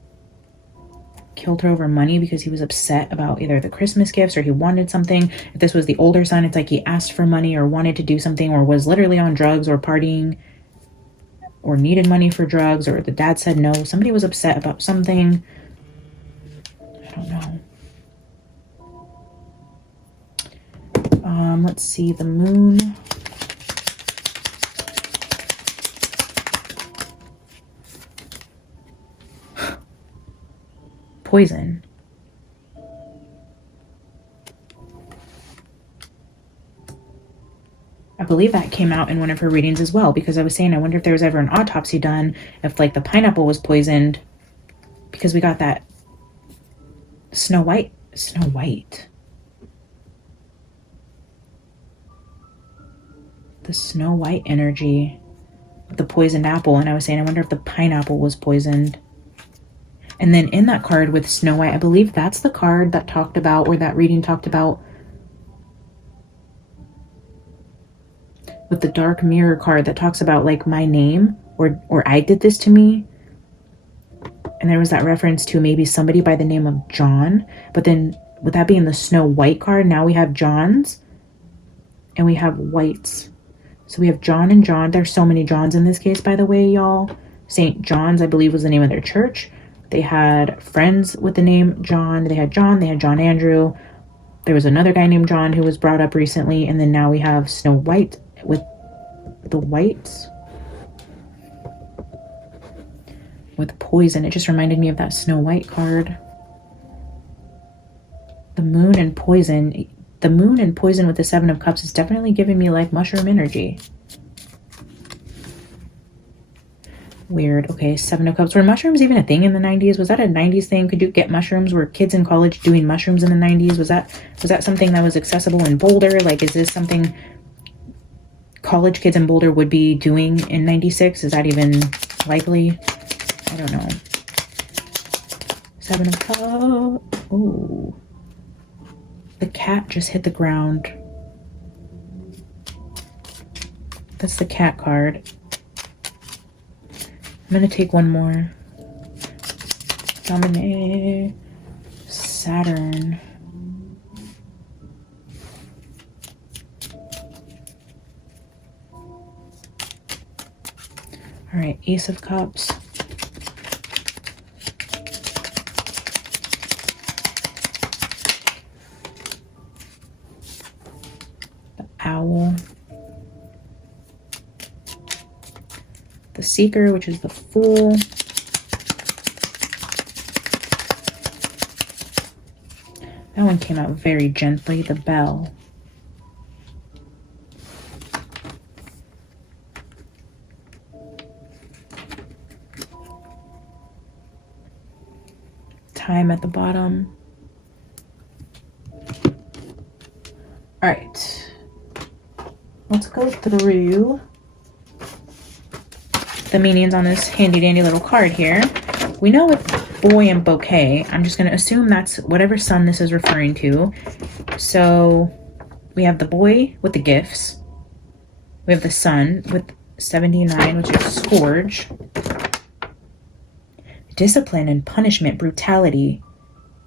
Killed her over money because he was upset about either the Christmas gifts or he wanted something. If this was the older son, it's like he asked for money or wanted to do something or was literally on drugs or partying or needed money for drugs, or the dad said no. Somebody was upset about something. I don't know. let's see, the moon. Poison. I believe that came out in one of her readings as well, because I was saying I wonder if there was ever an autopsy done, if like the pineapple was poisoned, because we got that Snow White. The Snow White energy, the poisoned apple, and I was saying I wonder if the pineapple was poisoned. And then in that card with Snow White, I believe that's the card that talked about, or that reading talked about, with the dark mirror card that talks about like my name, or I did this to me. And there was that reference to maybe somebody by the name of John. But then with that being the Snow White card, now we have Johns and we have Whites. So we have John and John. There's so many Johns in this case, by the way, y'all. St. John's, I believe, was the name of their church. They had friends with the name John. They had John Andrew. There was another guy named John who was brought up recently. And then now we have Snow White with the Whites. With poison. It just reminded me of that Snow White card. The moon and poison. The moon and poison with the Seven of Cups is definitely giving me like mushroom energy. Weird. Okay, Seven of Cups. Were mushrooms even a thing in the 90s? Was that a 90s thing? Could you get mushrooms? Were kids in college doing mushrooms in the 90s? Was that something that was accessible in Boulder? Like, is this something college kids in Boulder would be doing in 96? Is that even likely? I don't know. Seven of Cups. Ooh. The cat just hit the ground. That's the cat card. I'm going to take one more. JonBenet. Saturn. All right, Ace of Cups. Owl, the Seeker, which is the Fool, that one came out very gently, the Bell, Time at the bottom. All right. Let's go through the meanings on this handy dandy little card here. We know with boy and bouquet, I'm just going to assume that's whatever sun this is referring to. So we have the boy with the gifts. We have the sun with 79, which is scourge. Discipline and punishment, brutality,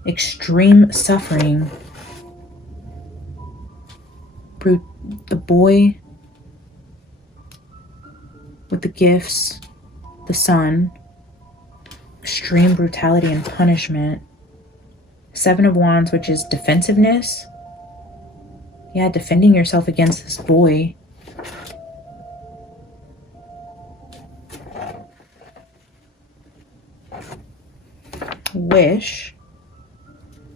extreme suffering. The boy with the gifts, the sun, extreme brutality and punishment. Seven of Wands, which is defensiveness. Yeah, defending yourself against this boy. Wish,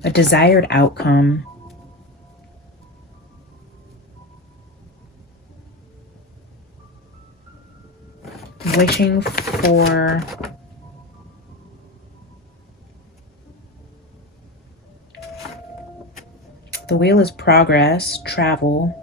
a desired outcome. Wishing for the wheel is progress, travel.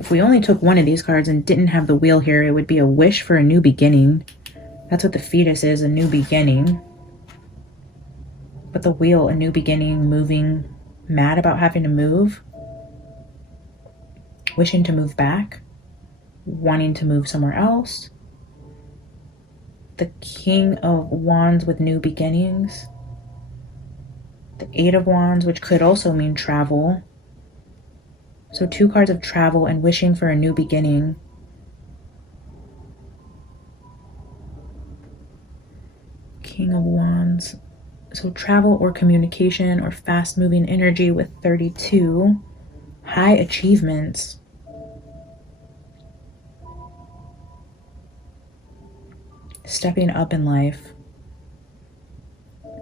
If we only took one of these cards and didn't have the wheel here, it would be a wish for a new beginning. That's what the fetus is, a new beginning. But the wheel, a new beginning, moving, mad about having to move, wishing to move back, wanting to move somewhere else. The King of Wands with new beginnings. The Eight of Wands, which could also mean travel. So 2 cards of travel and wishing for a new beginning. King of Wands. So travel or communication or fast-moving energy with 32. High achievements. Stepping up in life.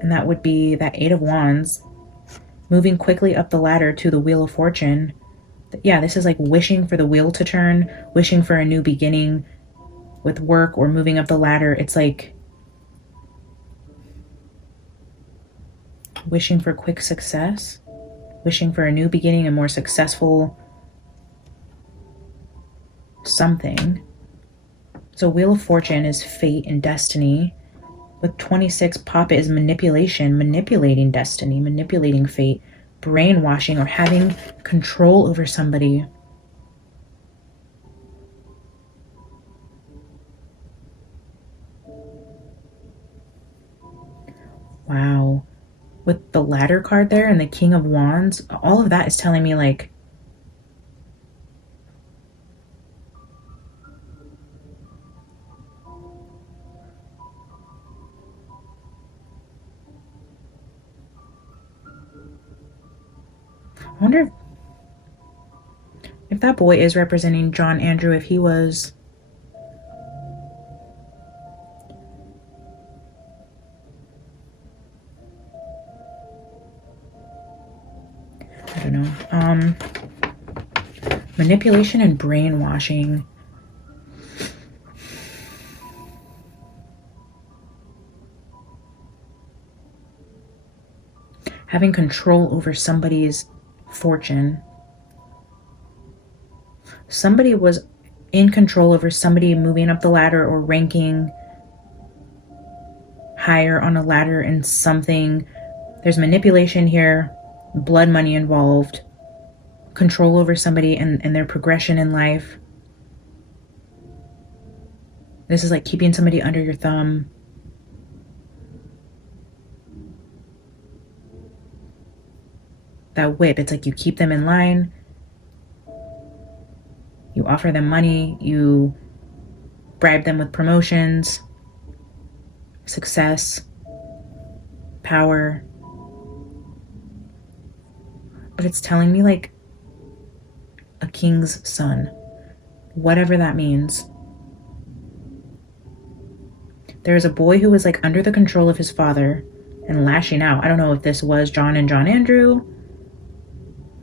And that would be that 8 of Wands. Moving quickly up the ladder to the Wheel of Fortune. Yeah, this is like wishing for the wheel to turn, wishing for a new beginning with work or moving up the ladder. It's like wishing for quick success, wishing for a new beginning, a more successful something. So Wheel of Fortune is fate and destiny. With 26, Papa is manipulation, manipulating destiny, manipulating fate, brainwashing, or having control over somebody. Wow. With the Ladder card there and the King of Wands, all of that is telling me like I wonder if that boy is representing John Andrew, if he was I don't know. Manipulation and brainwashing. Having control over somebody's fortune. Somebody was in control over somebody moving up the ladder or ranking higher on a ladder in something. There's manipulation here, blood money involved, control over somebody and their progression in life. This is like keeping somebody under your thumb. That whip, it's like you keep them in line. You offer them money. You bribe them with promotions, success, power. But it's telling me like a king's son, whatever that means. There's a boy who was like under the control of his father and lashing out. I don't know if this was John and John Andrew,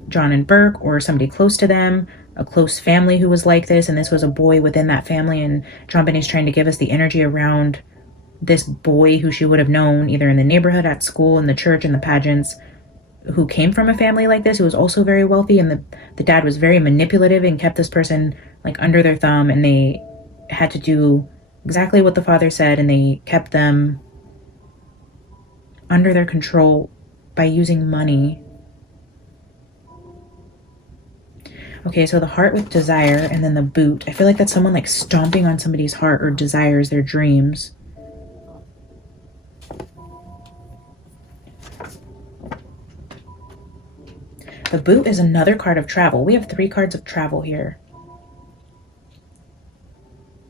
John and Burke, or somebody close to them, a close family who was like this, and this was a boy within that family, and JonBenet's trying to give us the energy around this boy who she would have known either in the neighborhood, at school, in the church, in the pageants, who came from a family like this, who was also very wealthy, and the dad was very manipulative and kept this person like under their thumb, and they had to do exactly what the father said, and they kept them under their control by using money. Okay, so the heart with desire, and then the boot. I feel like that's someone like stomping on somebody's heart or desires, their dreams. The boot is another card of travel. We have 3 cards of travel here.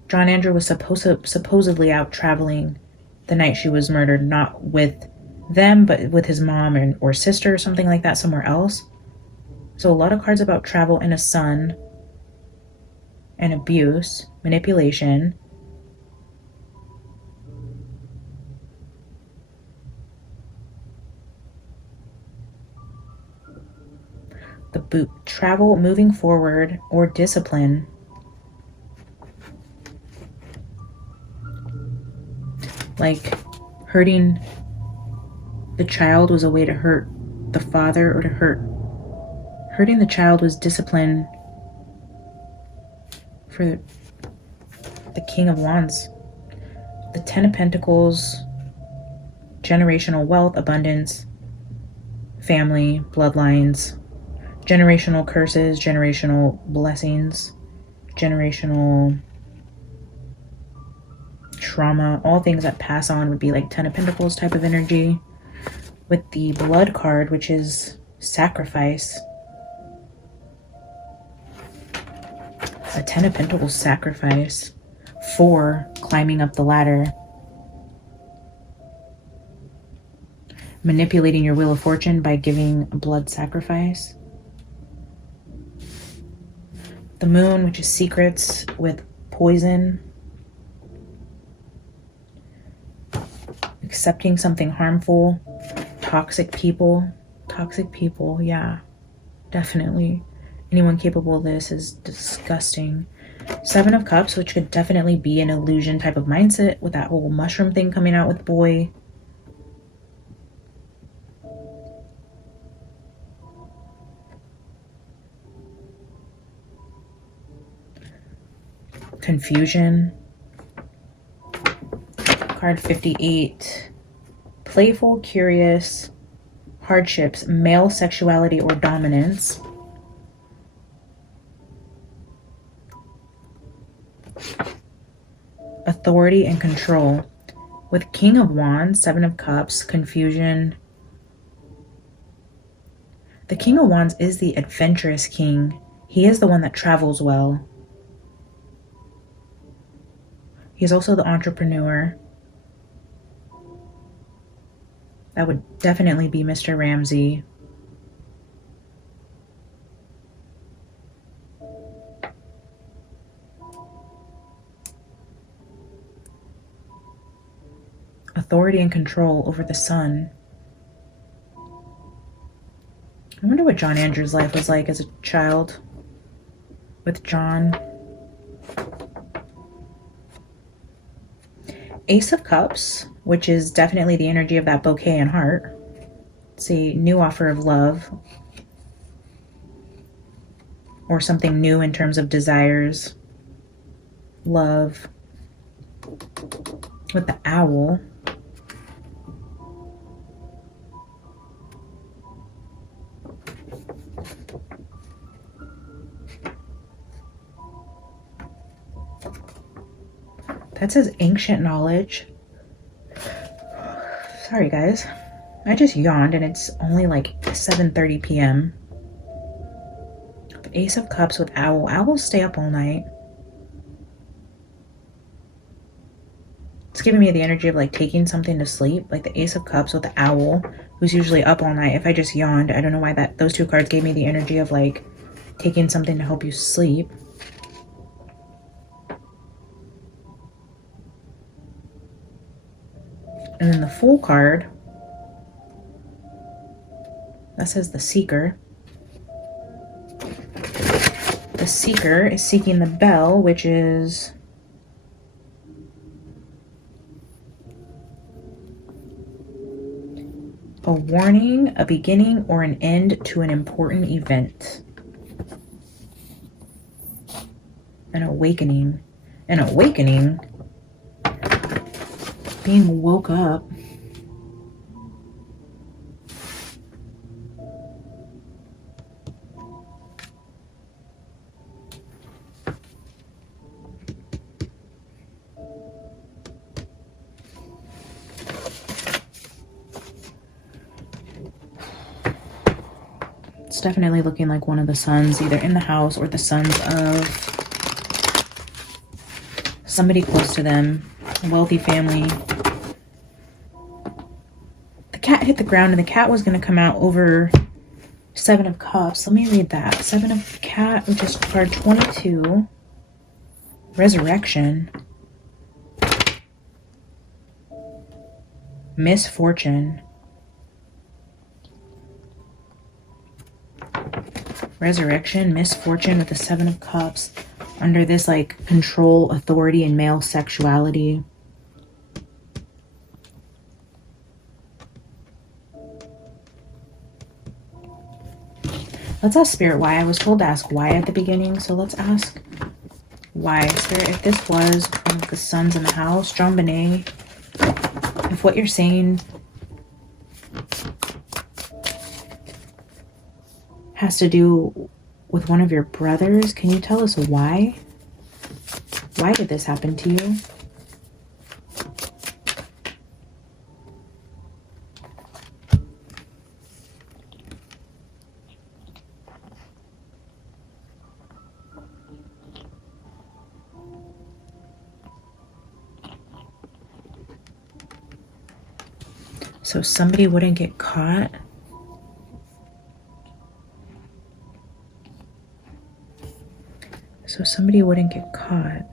John Andrew was supposedly out traveling the night she was murdered, not with them, but with his mom or sister or something like that somewhere else. So a lot of cards about travel and a son and abuse, manipulation. The boot, travel, moving forward, or discipline. Like hurting the child was a way to hurt the father, or to hurting the child was discipline for the King of Wands. The 10 of Pentacles, generational wealth, abundance, family, bloodlines, generational curses, generational blessings, generational trauma, all things that pass on would be like 10 of Pentacles type of energy. With the blood card, which is sacrifice. A 10 of Pentacles sacrifice. 4, climbing up the ladder. Manipulating your Wheel of Fortune by giving a blood sacrifice. The Moon, which is secrets with poison. Accepting something harmful. Toxic people. Toxic people, yeah. Definitely. Anyone capable of this is disgusting. 7 of Cups, which could definitely be an illusion type of mindset with that whole mushroom thing coming out with boy. Confusion. Card 58. Playful, curious, hardships, male sexuality or dominance. Authority and control. With King of Wands, 7 of Cups, confusion. The King of Wands is the adventurous king. He is the one that travels well. He's also the entrepreneur. That would definitely be Mr. Ramsey. Authority and control over the sun. I wonder what John Andrews' life was like as a child with John. Ace of Cups, which is definitely the energy of that bouquet and heart. It's a new offer of love. Or something new in terms of desires. Love. With the owl. That says ancient knowledge. Sorry guys, I just yawned and it's only like 7:30 p.m. Ace of Cups with owl. Owls stay up all night. It's giving me the energy of like taking something to sleep, like the Ace of Cups with the owl, who's usually up all night. If I just yawned, I don't know why those two cards gave me the energy of like taking something to help you sleep. And then the Fool card, that says the Seeker. The Seeker is seeking the bell, which is a warning, a beginning, or an end to an important event. An awakening. An awakening? Being woke up. It's definitely looking like one of the sons, either in the house or the sons of somebody close to them, a wealthy family. The cat hit the ground and the cat was going to come out over 7 of Cups. Let me read that. 7 of Cat, which is card 22. Resurrection. Misfortune. Resurrection, misfortune with the 7 of Cups. Under this like control, authority, and male sexuality. Let's ask Spirit why. I was told to ask why at the beginning, so let's ask why. Spirit, if this was one of the sons in the house, JonBenet, if what you're saying has to do with one of your brothers, can you tell us why? Why did this happen to you? So somebody wouldn't get caught. So somebody wouldn't get caught.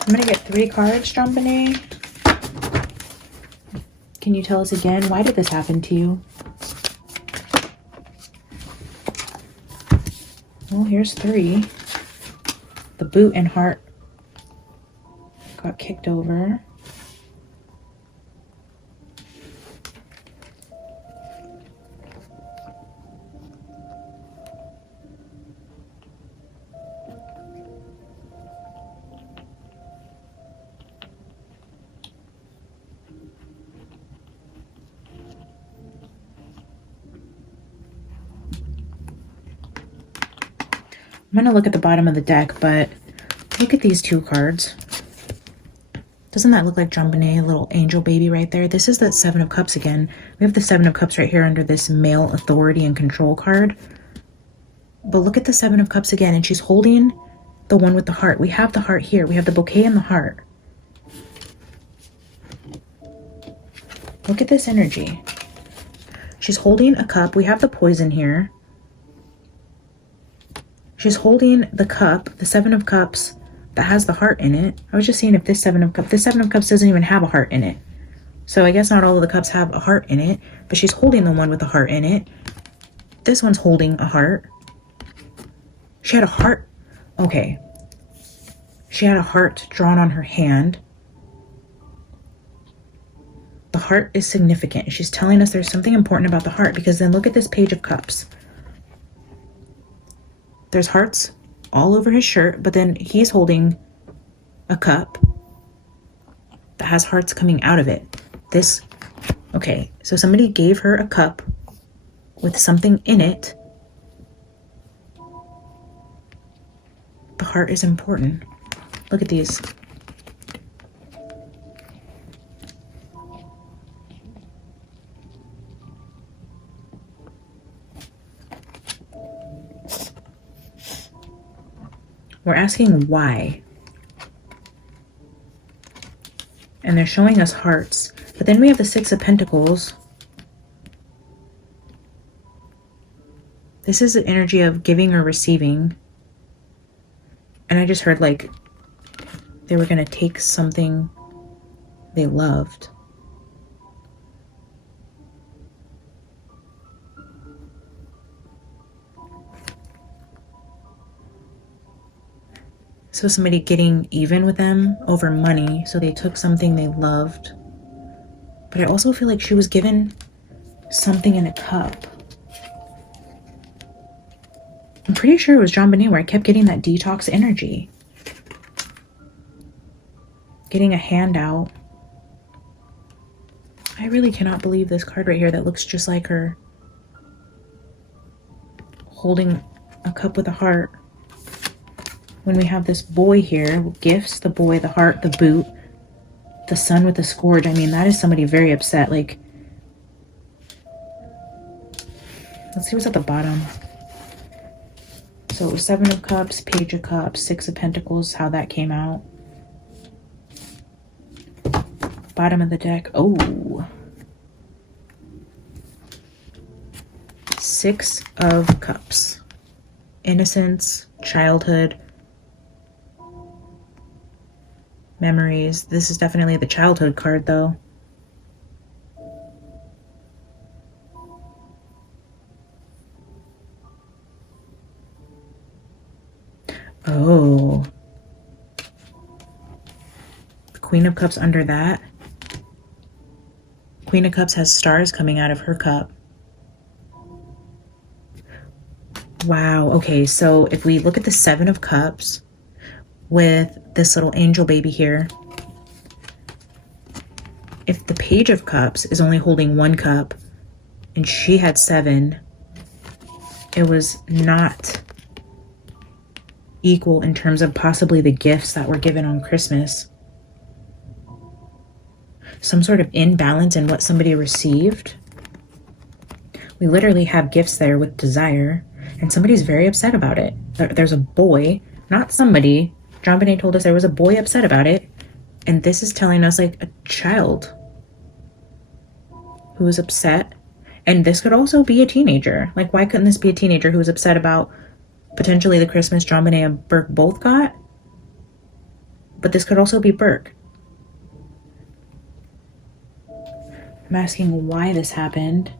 I'm gonna get 3 cards, JonBenet. Can you tell us again, why did this happen to you? Well, here's 3. The boot and heart got kicked over. I'm going to look at the bottom of the deck, but look at these 2 cards. Doesn't that look like JonBenet, a little angel baby right there? This is that 7 of Cups again. We have the 7 of Cups right here under this male authority and control card. But look at the 7 of Cups again, and she's holding the one with the heart. We have the heart here. We have the bouquet and the heart. Look at this energy. She's holding a cup. We have the poison here. She's holding the cup, the 7 of Cups, that has the heart in it. I was just seeing if this 7 of Cups doesn't even have a heart in it. So I guess not all of the cups have a heart in it, but she's holding the one with the heart in it. This one's holding a heart. She had a heart. Okay. She had a heart drawn on her hand. The heart is significant. She's telling us there's something important about the heart, because then look at this Page of Cups. There's hearts all over his shirt, but then he's holding a cup that has hearts coming out of it. Okay, so somebody gave her a cup with something in it. The heart is important. Look at these. We're asking why. And they're showing us hearts. But then we have the 6 of Pentacles. This is the energy of giving or receiving. And I just heard like they were going to take something they loved. So somebody getting even with them over money. So they took something they loved. But I also feel like she was given something in a cup. I'm pretty sure it was JonBenet where I kept getting that detox energy. Getting a handout. I really cannot believe this card right here that looks just like her. Holding a cup with a heart. When we have this boy here, gifts, the boy, the heart, the boot, the sun with the scourge. I mean, that is somebody very upset. Like, let's see what's at the bottom. So it was 7 of Cups, Page of Cups, 6 of Pentacles, how that came out. Bottom of the deck. Oh. 6 of Cups. Innocence, childhood, memories. This is definitely the childhood card, though. Oh. The Queen of Cups under that. Queen of Cups has stars coming out of her cup. Wow. Okay, so if we look at the 7 of Cups with this little angel baby here, if the Page of Cups is only holding 1 cup and she had 7, it was not equal in terms of possibly the gifts that were given on Christmas. Some sort of imbalance in what somebody received. We literally have gifts there with desire, and somebody's very upset about it. There's a boy, not somebody, JonBenet told us there was a boy upset about it. And this is telling us like a child who was upset. And this could also be a teenager. Like, why couldn't this be a teenager who was upset about potentially the Christmas JonBenet and Burke both got? But this could also be Burke. I'm asking why this happened.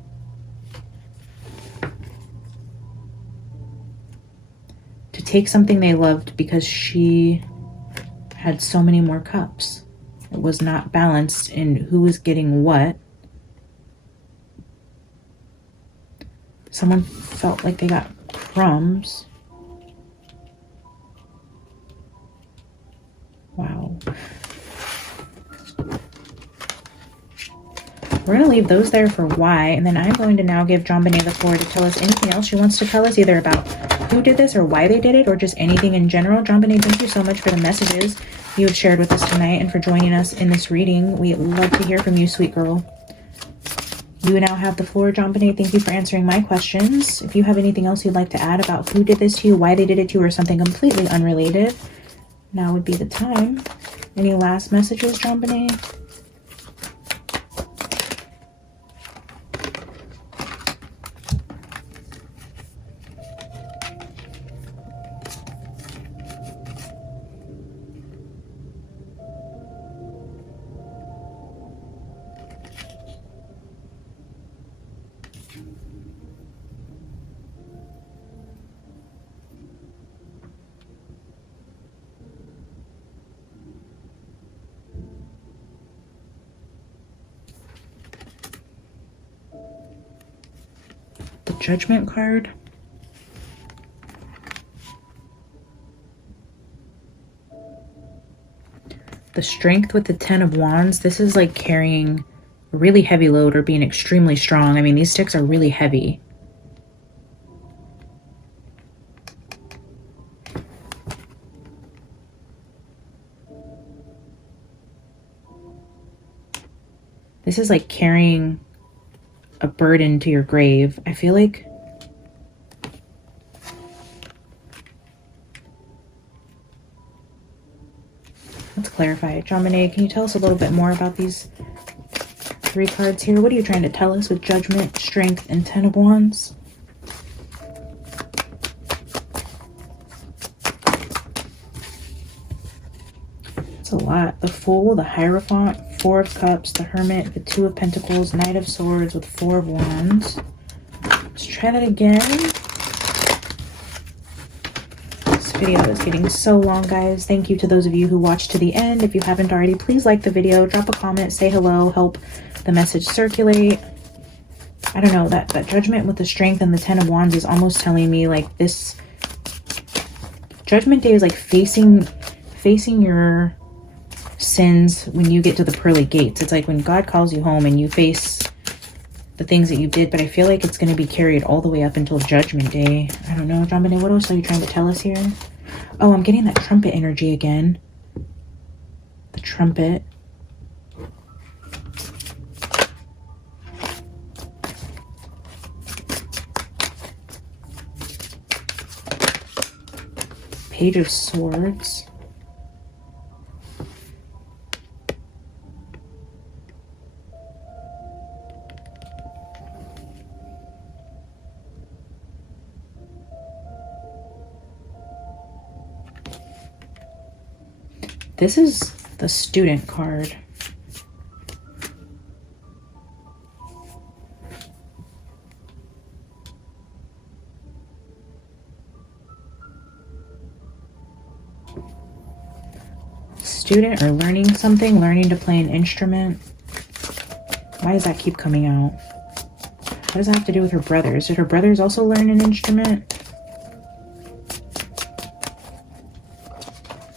To take something they loved because she had so many more cups. It was not balanced in who was getting what. Someone felt like they got crumbs. Wow. We're going to leave those there for why, and then I'm going to now give JonBenet the floor to tell us anything else she wants to tell us, either about who did this or why they did it, or just anything in general. JonBenet, thank you so much for the messages you have shared with us tonight and for joining us in this reading. We love to hear from you, sweet girl. You now have the floor, JonBenet. Thank you for answering my questions. If you have anything else you'd like to add about who did this to you, why they did it to you, or something completely unrelated, now would be the time. Any last messages, JonBenet? Judgment card. The Strength with the 10 of Wands. This is like carrying a really heavy load or being extremely strong. I mean, these sticks are really heavy. This is like carrying a burden to your grave. I feel like let's clarify it. JonBenet, can you tell us a little bit more about these 3 cards here? What are you trying to tell us with Judgment, Strength, and 10 of Wands? It's a lot. The Fool, the Hierophant, 4 of Cups, the Hermit, the 2 of Pentacles, Knight of Swords with 4 of Wands. Let's try that again. This video is getting so long, guys. Thank you to those of you who watched to the end. If you haven't already, please like the video, drop a comment, say hello, help the message circulate. I don't know, that Judgment with the Strength and the 10 of Wands is almost telling me like this Judgment Day is like facing your sins when you get to the pearly gates. It's like when God calls you home and you face the things that you did, but I feel like it's going to be carried all the way up until Judgment Day. I don't know, JonBenet, what else are you trying to tell us here? Oh, I'm getting that trumpet energy again. The trumpet. Page of Swords. This is the Student card. Student or learning something, learning to play an instrument. Why does that keep coming out? What does that have to do with her brothers? Did her brothers also learn an instrument?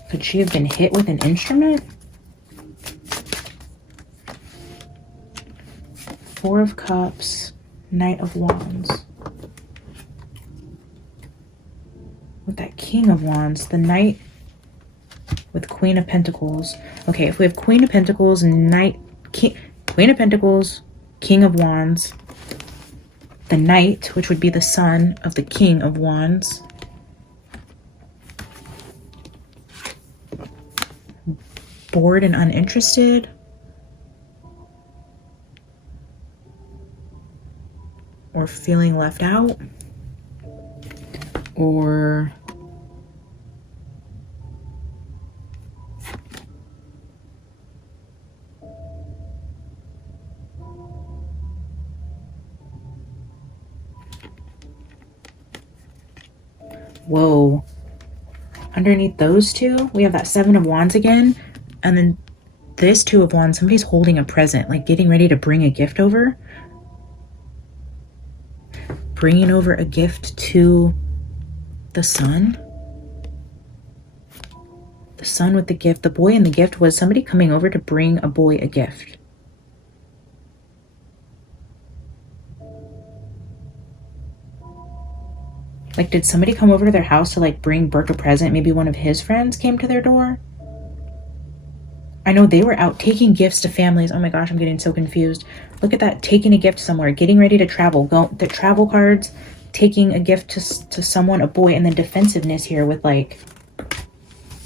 Could she have been hit with an instrument? 4 of Cups, Knight of Wands. With that King of Wands, the Knight with Queen of Pentacles. Okay, if we have Queen of Pentacles, Queen of Pentacles, King of Wands, the Knight, which would be the son of the King of Wands, bored and uninterested. Or feeling left out. Or whoa. Underneath those two, we have that Seven of Wands again. And then this Two of Wands, somebody's holding a present, like getting ready to bring a gift over. Bringing over a gift to the Sun. The Sun with the gift. The boy and the gift was somebody coming over to bring a boy a gift. Like, did somebody come over to their house to like bring Burke a present? Maybe one of his friends came to their door. I know they were out taking gifts to families. Oh my gosh, I'm getting so confused. Look at that, taking a gift somewhere, getting ready to travel. Go the travel cards, taking a gift to someone, a boy, and then defensiveness here with like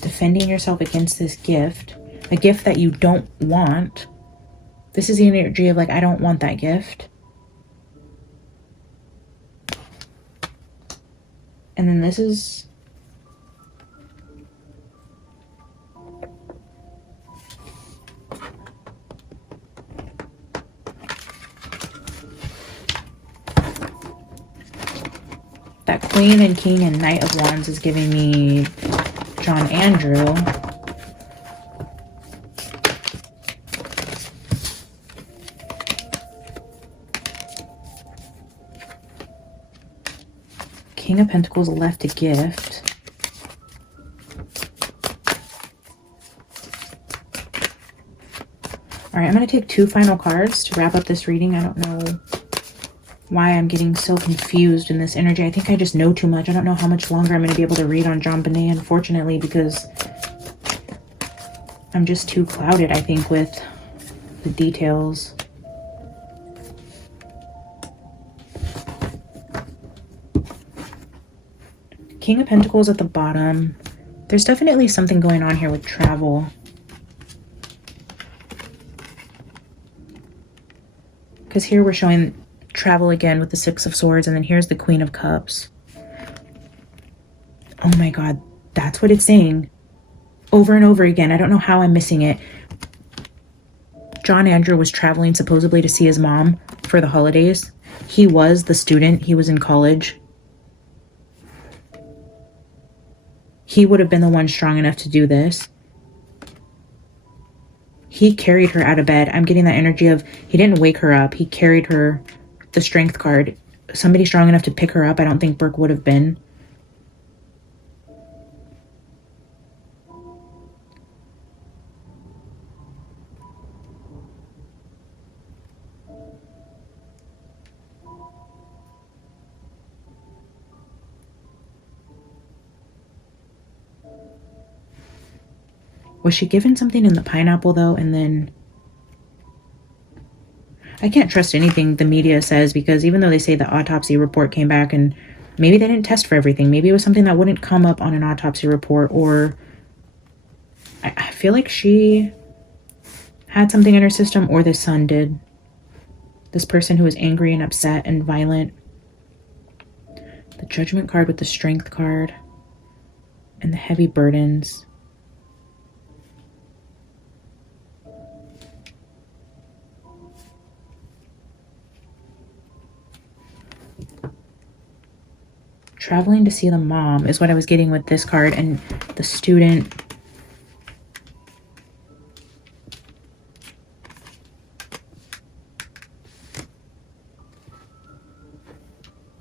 defending yourself against this gift, a gift that you don't want. This is the energy of like, I don't want that gift. And then this is that Queen and King and Knight of Wands is giving me John Andrew. King of Pentacles left a gift. All right, I'm going to take 2 final cards to wrap up this reading. I don't know why I'm getting so confused in this energy. I think I just know too much. I don't know how much longer I'm going to be able to read on JonBenet, unfortunately, because I'm just too clouded, I think, with the details. King of Pentacles at the bottom. There's definitely something going on here with travel. Because here we're showing travel again with the Six of Swords, and then here's the Queen of Cups. Oh my God, that's what it's saying. Over and over again. I don't know how I'm missing it. John Andrew was traveling supposedly to see his mom for the holidays. He was the student. He was in college. He would have been the one strong enough to do this. He carried her out of bed. I'm getting that energy of he didn't wake her up. He carried her, the Strength card. Somebody strong enough to pick her up. I don't think Burke would have been. Was she given something in the pineapple though? And then I can't trust anything the media says, because even though they say the autopsy report came back and maybe they didn't test for everything, maybe it was something that wouldn't come up on an autopsy report, or I feel like she had something in her system, or this son did. This person who was angry and upset and violent. The Judgment card with the Strength card and the heavy burdens. Traveling to see the mom is what I was getting with this card, and the student.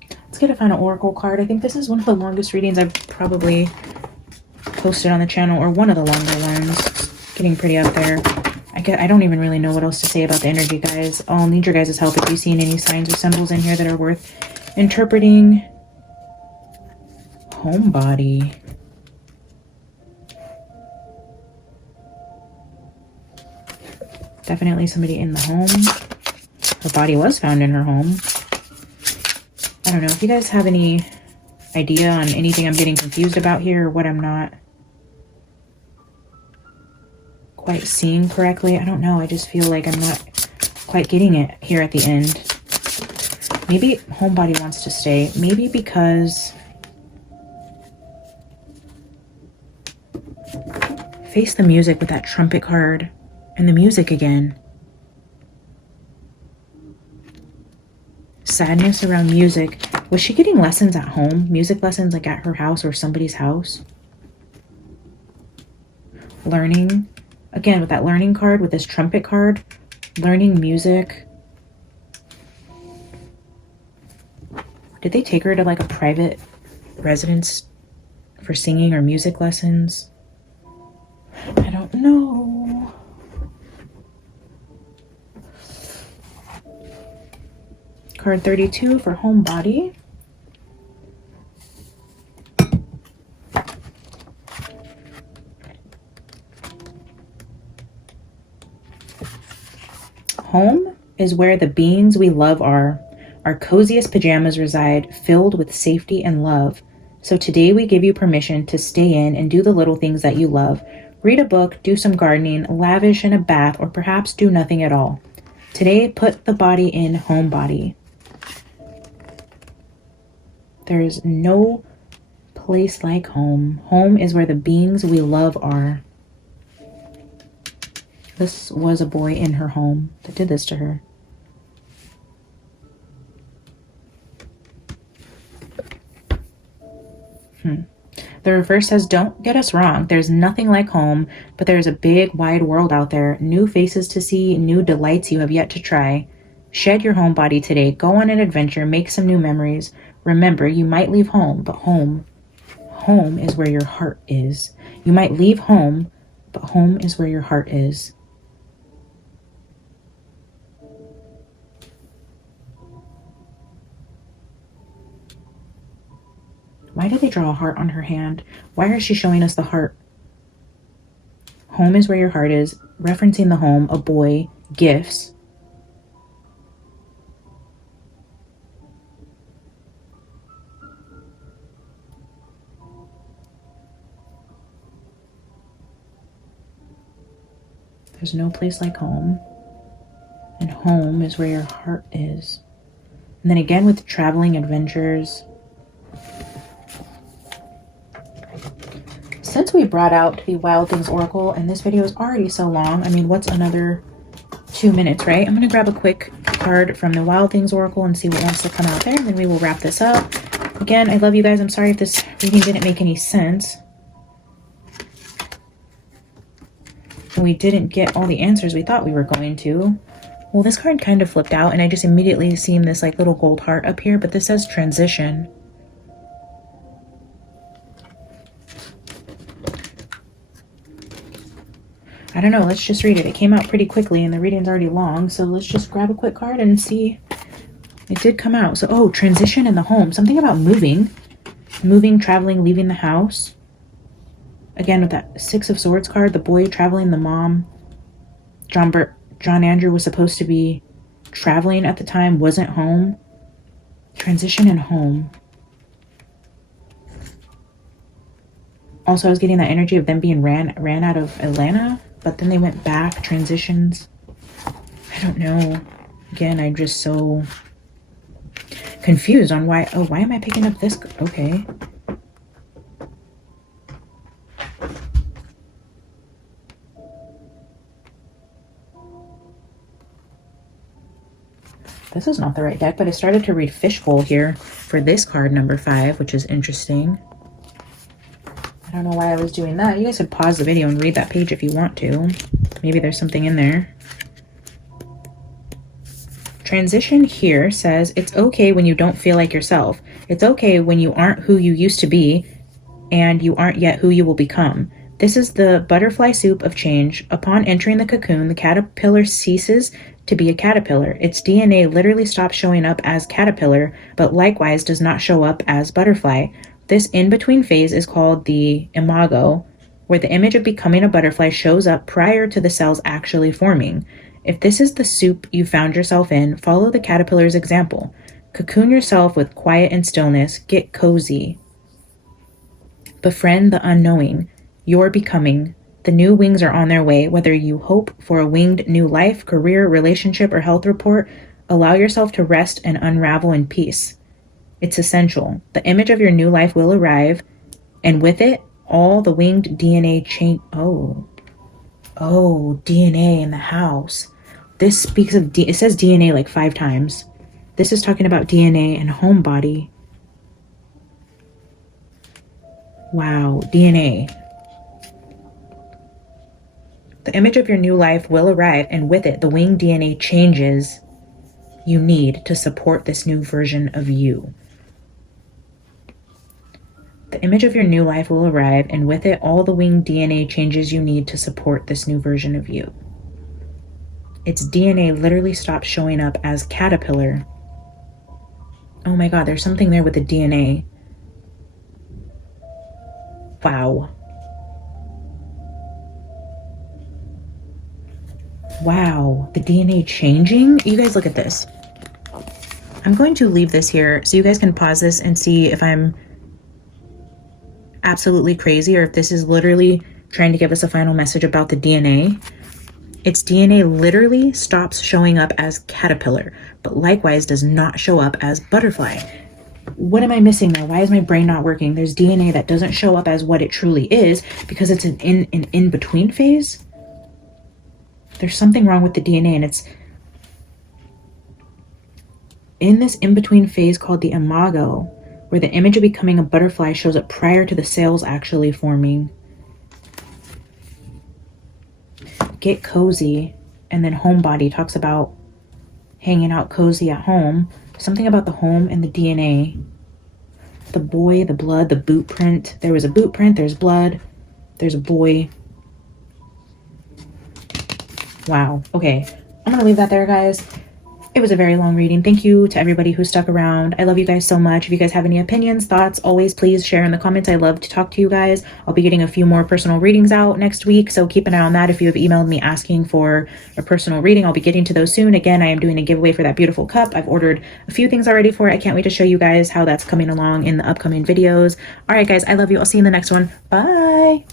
Let's get a final oracle card. I think this is one of the longest readings I've probably posted on the channel, or one of the longer ones. Getting pretty up there. I don't even really know what else to say about the energy, guys. I'll need your guys' help if you've seen any signs or symbols in here that are worth interpreting. Homebody. Definitely somebody in the home. Her body was found in her home. I don't know if you guys have any idea on anything I'm getting confused about here, or what I'm not quite seeing correctly. I don't know. I just feel like I'm not quite getting it here at the end. Maybe homebody wants to stay. Maybe because... Face the music with that trumpet card and the music again. Sadness around music. Was she getting lessons at home? Music lessons like at her house or somebody's house? Learning. Again, with that learning card, with this trumpet card. Learning music. Did they take her to like a private residence for singing or music lessons? I don't know. Card 32 for homebody. Home is where the beings we love are. Our coziest pajamas reside, filled with safety and love. So today we give you permission to stay in and do the little things that you love. Read a book, do some gardening, lavish in a bath, or perhaps do nothing at all. Today, put the body in homebody. There's no place like home. Home is where the beings we love are. This was a boy in her home that did this to her. The reverse says, don't get us wrong. There's nothing like home, but there's a big, wide world out there. New faces to see, new delights you have yet to try. Shed your homebody today. Go on an adventure. Make some new memories. Remember, you might leave home, but home is where your heart is. You might leave home, but home is where your heart is. Why did they draw a heart on her hand? Why is she showing us the heart? Home is where your heart is. Referencing the home, a boy, gifts. There's no place like home. And home is where your heart is. And then again with traveling adventures. Since we brought out the Wild Things Oracle, and this video is already so long, I mean, what's another 2 minutes, right? I'm going to grab a quick card from the Wild Things Oracle and see what wants to come out there, and then we will wrap this up. Again, I love you guys. I'm sorry if this reading didn't make any sense. And we didn't get all the answers we thought we were going to. Well, this card kind of flipped out, and I just immediately seen this like little gold heart up here, but this says transition. I don't know, let's just read it. It came out pretty quickly and the reading's already long, so let's just grab a quick card and see. It did come out. So, oh, transition in the home. Something about moving. Moving, traveling, leaving the house. Again, with that Six of Swords card, the boy traveling, the mom. John Andrew was supposed to be traveling at the time, wasn't home. Transition in home. Also, I was getting that energy of them being ran out of Atlanta. But then they went back, transitions. I don't know. Again, I'm just so confused on why. Oh, why am I picking up this? Okay. This is not the right deck, but I started to read Fishbowl here for this card, number 5, which is interesting. I don't know why I was doing that. You guys could pause the video and read that page if you want to. Maybe there's something in there. Transition here says, it's okay when you don't feel like yourself. It's okay when you aren't who you used to be and you aren't yet who you will become. This is the butterfly soup of change. Upon entering the cocoon, the caterpillar ceases to be a caterpillar. Its DNA literally stops showing up as caterpillar, but likewise does not show up as butterfly. This in-between phase is called the imago, where the image of becoming a butterfly shows up prior to the cells actually forming. If this is the soup you found yourself in, follow the caterpillar's example. Cocoon yourself with quiet and stillness. Get cozy. Befriend the unknowing. Your becoming. The new wings are on their way. Whether you hope for a winged new life, career, relationship, or health report, allow yourself to rest and unravel in peace. It's essential. The image of your new life will arrive, and with it, all the winged DNA change. Oh, DNA in the house. This speaks of, it says DNA like 5 times. This is talking about DNA and homebody. Wow, DNA. The image of your new life will arrive, and with it, the winged DNA changes you need to support this new version of you. The image of your new life will arrive, and with it, all the winged DNA changes you need to support this new version of you. Its DNA literally stops showing up as caterpillar. Oh my God, there's something there with the DNA. Wow. Wow, the DNA changing? You guys look at this. I'm going to leave this here so you guys can pause this and see if I'm absolutely crazy or if this is literally trying to give us a final message about the DNA. Its DNA literally stops showing up as caterpillar, but likewise does not show up as butterfly. What am I missing there? Why is my brain not working? There's DNA that doesn't show up as what it truly is because it's an in-between phase. There's something wrong with the DNA, and it's in this in-between phase called the imago, where the image of becoming a butterfly shows up prior to the cells actually forming. Get cozy, and then homebody talks about hanging out cozy at home. Something about the home and the DNA. The boy, the blood, the boot print. There was a boot print, there's blood, there's a boy. Wow. Okay. I'm gonna leave that there, guys. It was a very long reading. Thank you to everybody who stuck around. I love you guys so much. If you guys have any opinions, thoughts, always please share in the comments. I love to talk to you guys. I'll be getting a few more personal readings out next week, so keep an eye on that. If you have emailed me asking for a personal reading, I'll be getting to those soon. Again, I am doing a giveaway for that beautiful cup. I've ordered a few things already for it. I can't wait to show you guys how that's coming along in the upcoming videos. All right, guys, I love you. I'll see you in the next one. Bye.